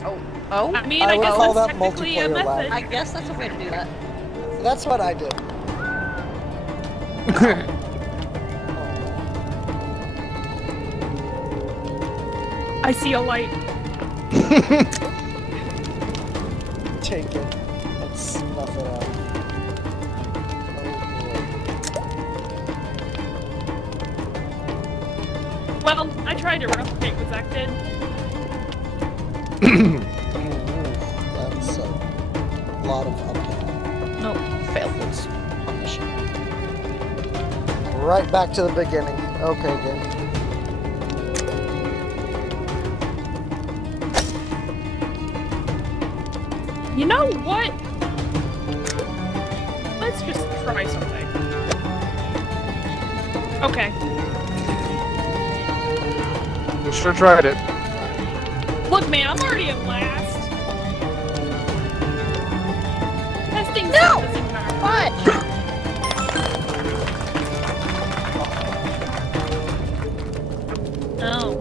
Oh. Oh? I mean, I I would guess call that's that technically a multiplayer lag. method. I guess that's a way to do that. That's what I did. I see a light. Take it and snuff it out. Oh Well, I tried to replicate what Zach did. boy. Ooh, that's a lot of uphill. Nope. Failed. That's punishing. Right back to the beginning. Okay, game. You know what? Let's just try something. Okay. You sure tried it. Look, man, I'm already at last. Testing No! doesn't matter. Fudge! No.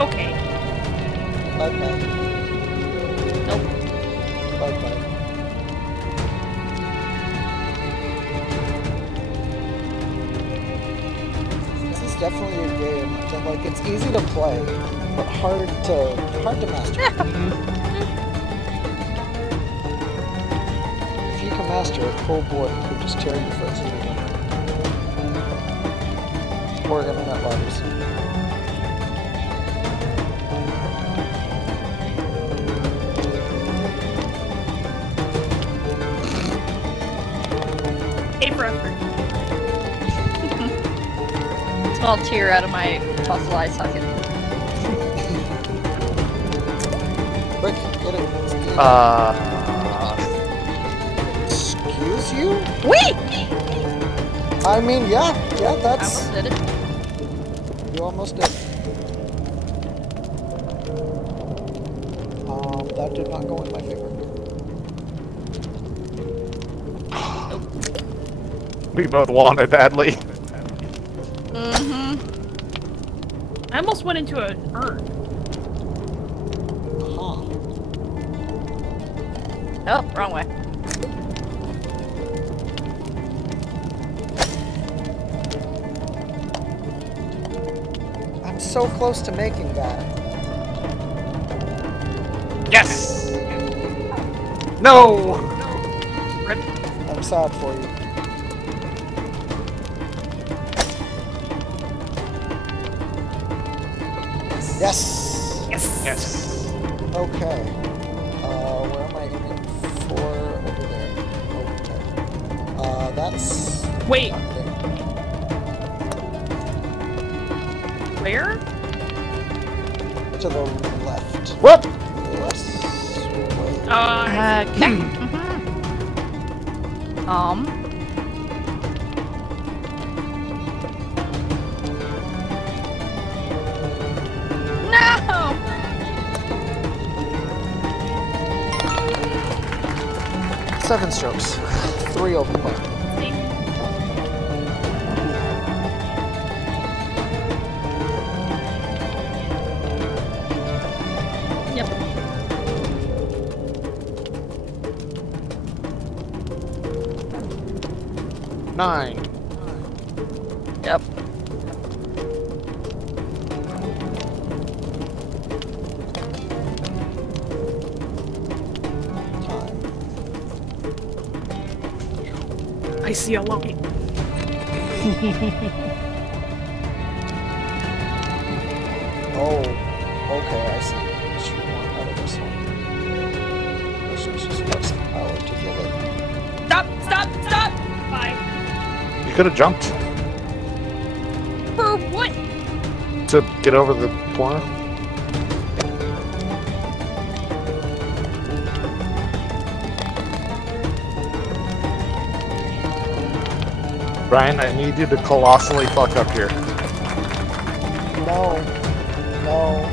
Okay. Bye-bye. Nope. Bye-bye. This is definitely a game that, like, it's easy to play, but hard to master. If you can master it, oh boy, you could just tear your frozen game. Or internet lobbies. A for effort. Small tear out of my fossil eye socket. Quick, get it. Excuse you? Wait! I mean, yeah, I that's... almost did it. You almost did. That did not go in my favor. We both won it badly. Mm-hmm. I almost went into an urn. Huh. Oh, wrong way. I'm so close to making that. Yes! No! I'm sad for you. Yes! Yes. Okay. Where am I aiming for? Over there. Over there. That's... Wait, not where? there. To the left. Whoop! This way. Okay. No! 7 strokes. 3 over point. Yep. Nine. Yep. Time. I see a light. Oh, okay, I see. She won out of this one. This was just flex the power to give it. Stop! Stop! Stop! Bye. You could have jumped For what? to get over the corner. Brian, I need you to colossally fuck up here. No. No.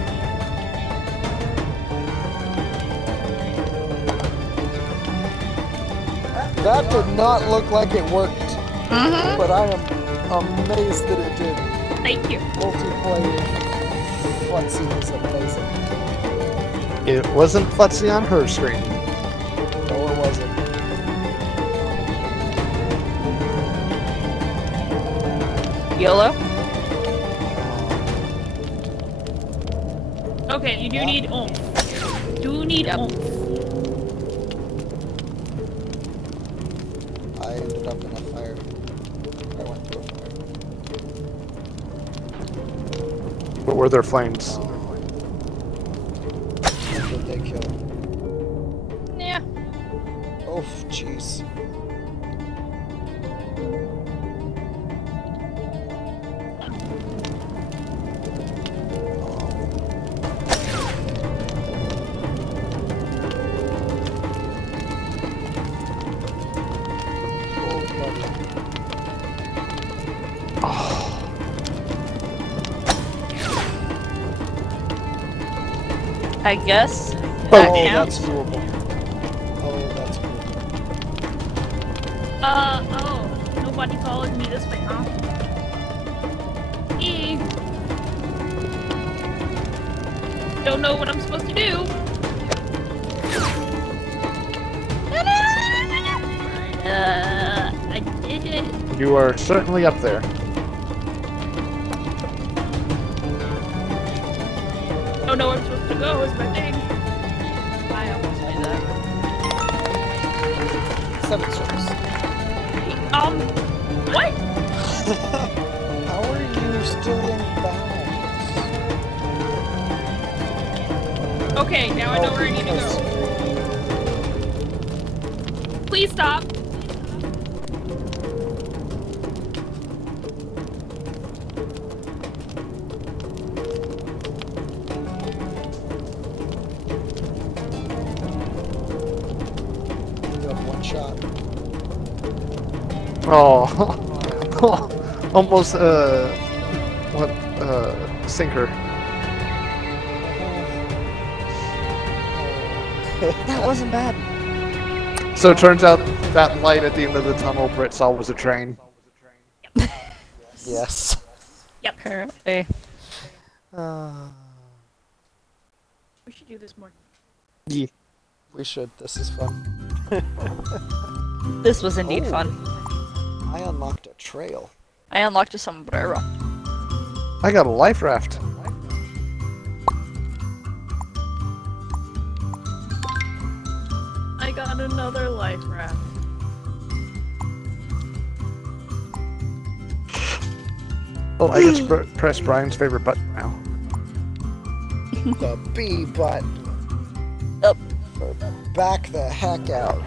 That did not look like it worked, Mm-hmm. but I am amazed that it did. Thank you. Multiplayer Futzy is amazing. It wasn't futzy on her screen. No, it wasn't. YOLO? Okay, you do need oomph. Do need Yep. oomph. I ended up in a fire. I went through a fire. But were there flames? What did they kill? Yeah. Oh, jeez. I guess Oh, that that's counts. doable. Oh, that's doable. Oh. Nobody followed me this way, huh? don't know what I'm supposed to do. I did it. You are certainly up there. Don't know where I'm supposed to go is my thing. I almost made that. 7 stars. What? How are you still in bounds? Okay, now I know where I need to go. Please stop. You have 1 shot. Oh, almost sinker. That wasn't bad. So it turns out that light at the end of the tunnel Britt saw was a train. Yes. Yep. Apparently. We should do this more. Yeah. We should. This is fun. This was indeed Oh. fun. I unlocked a trail. I unlocked a sombrero. I got a life raft. I got another life raft. Oh, I get to press Brian's favorite button now. The B button. Up. Or back the heck out.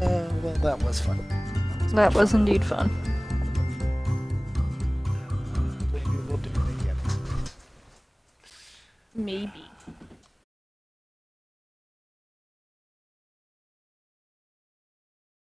Well, that was fun. That was indeed fun. Maybe we'll do it again. Maybe.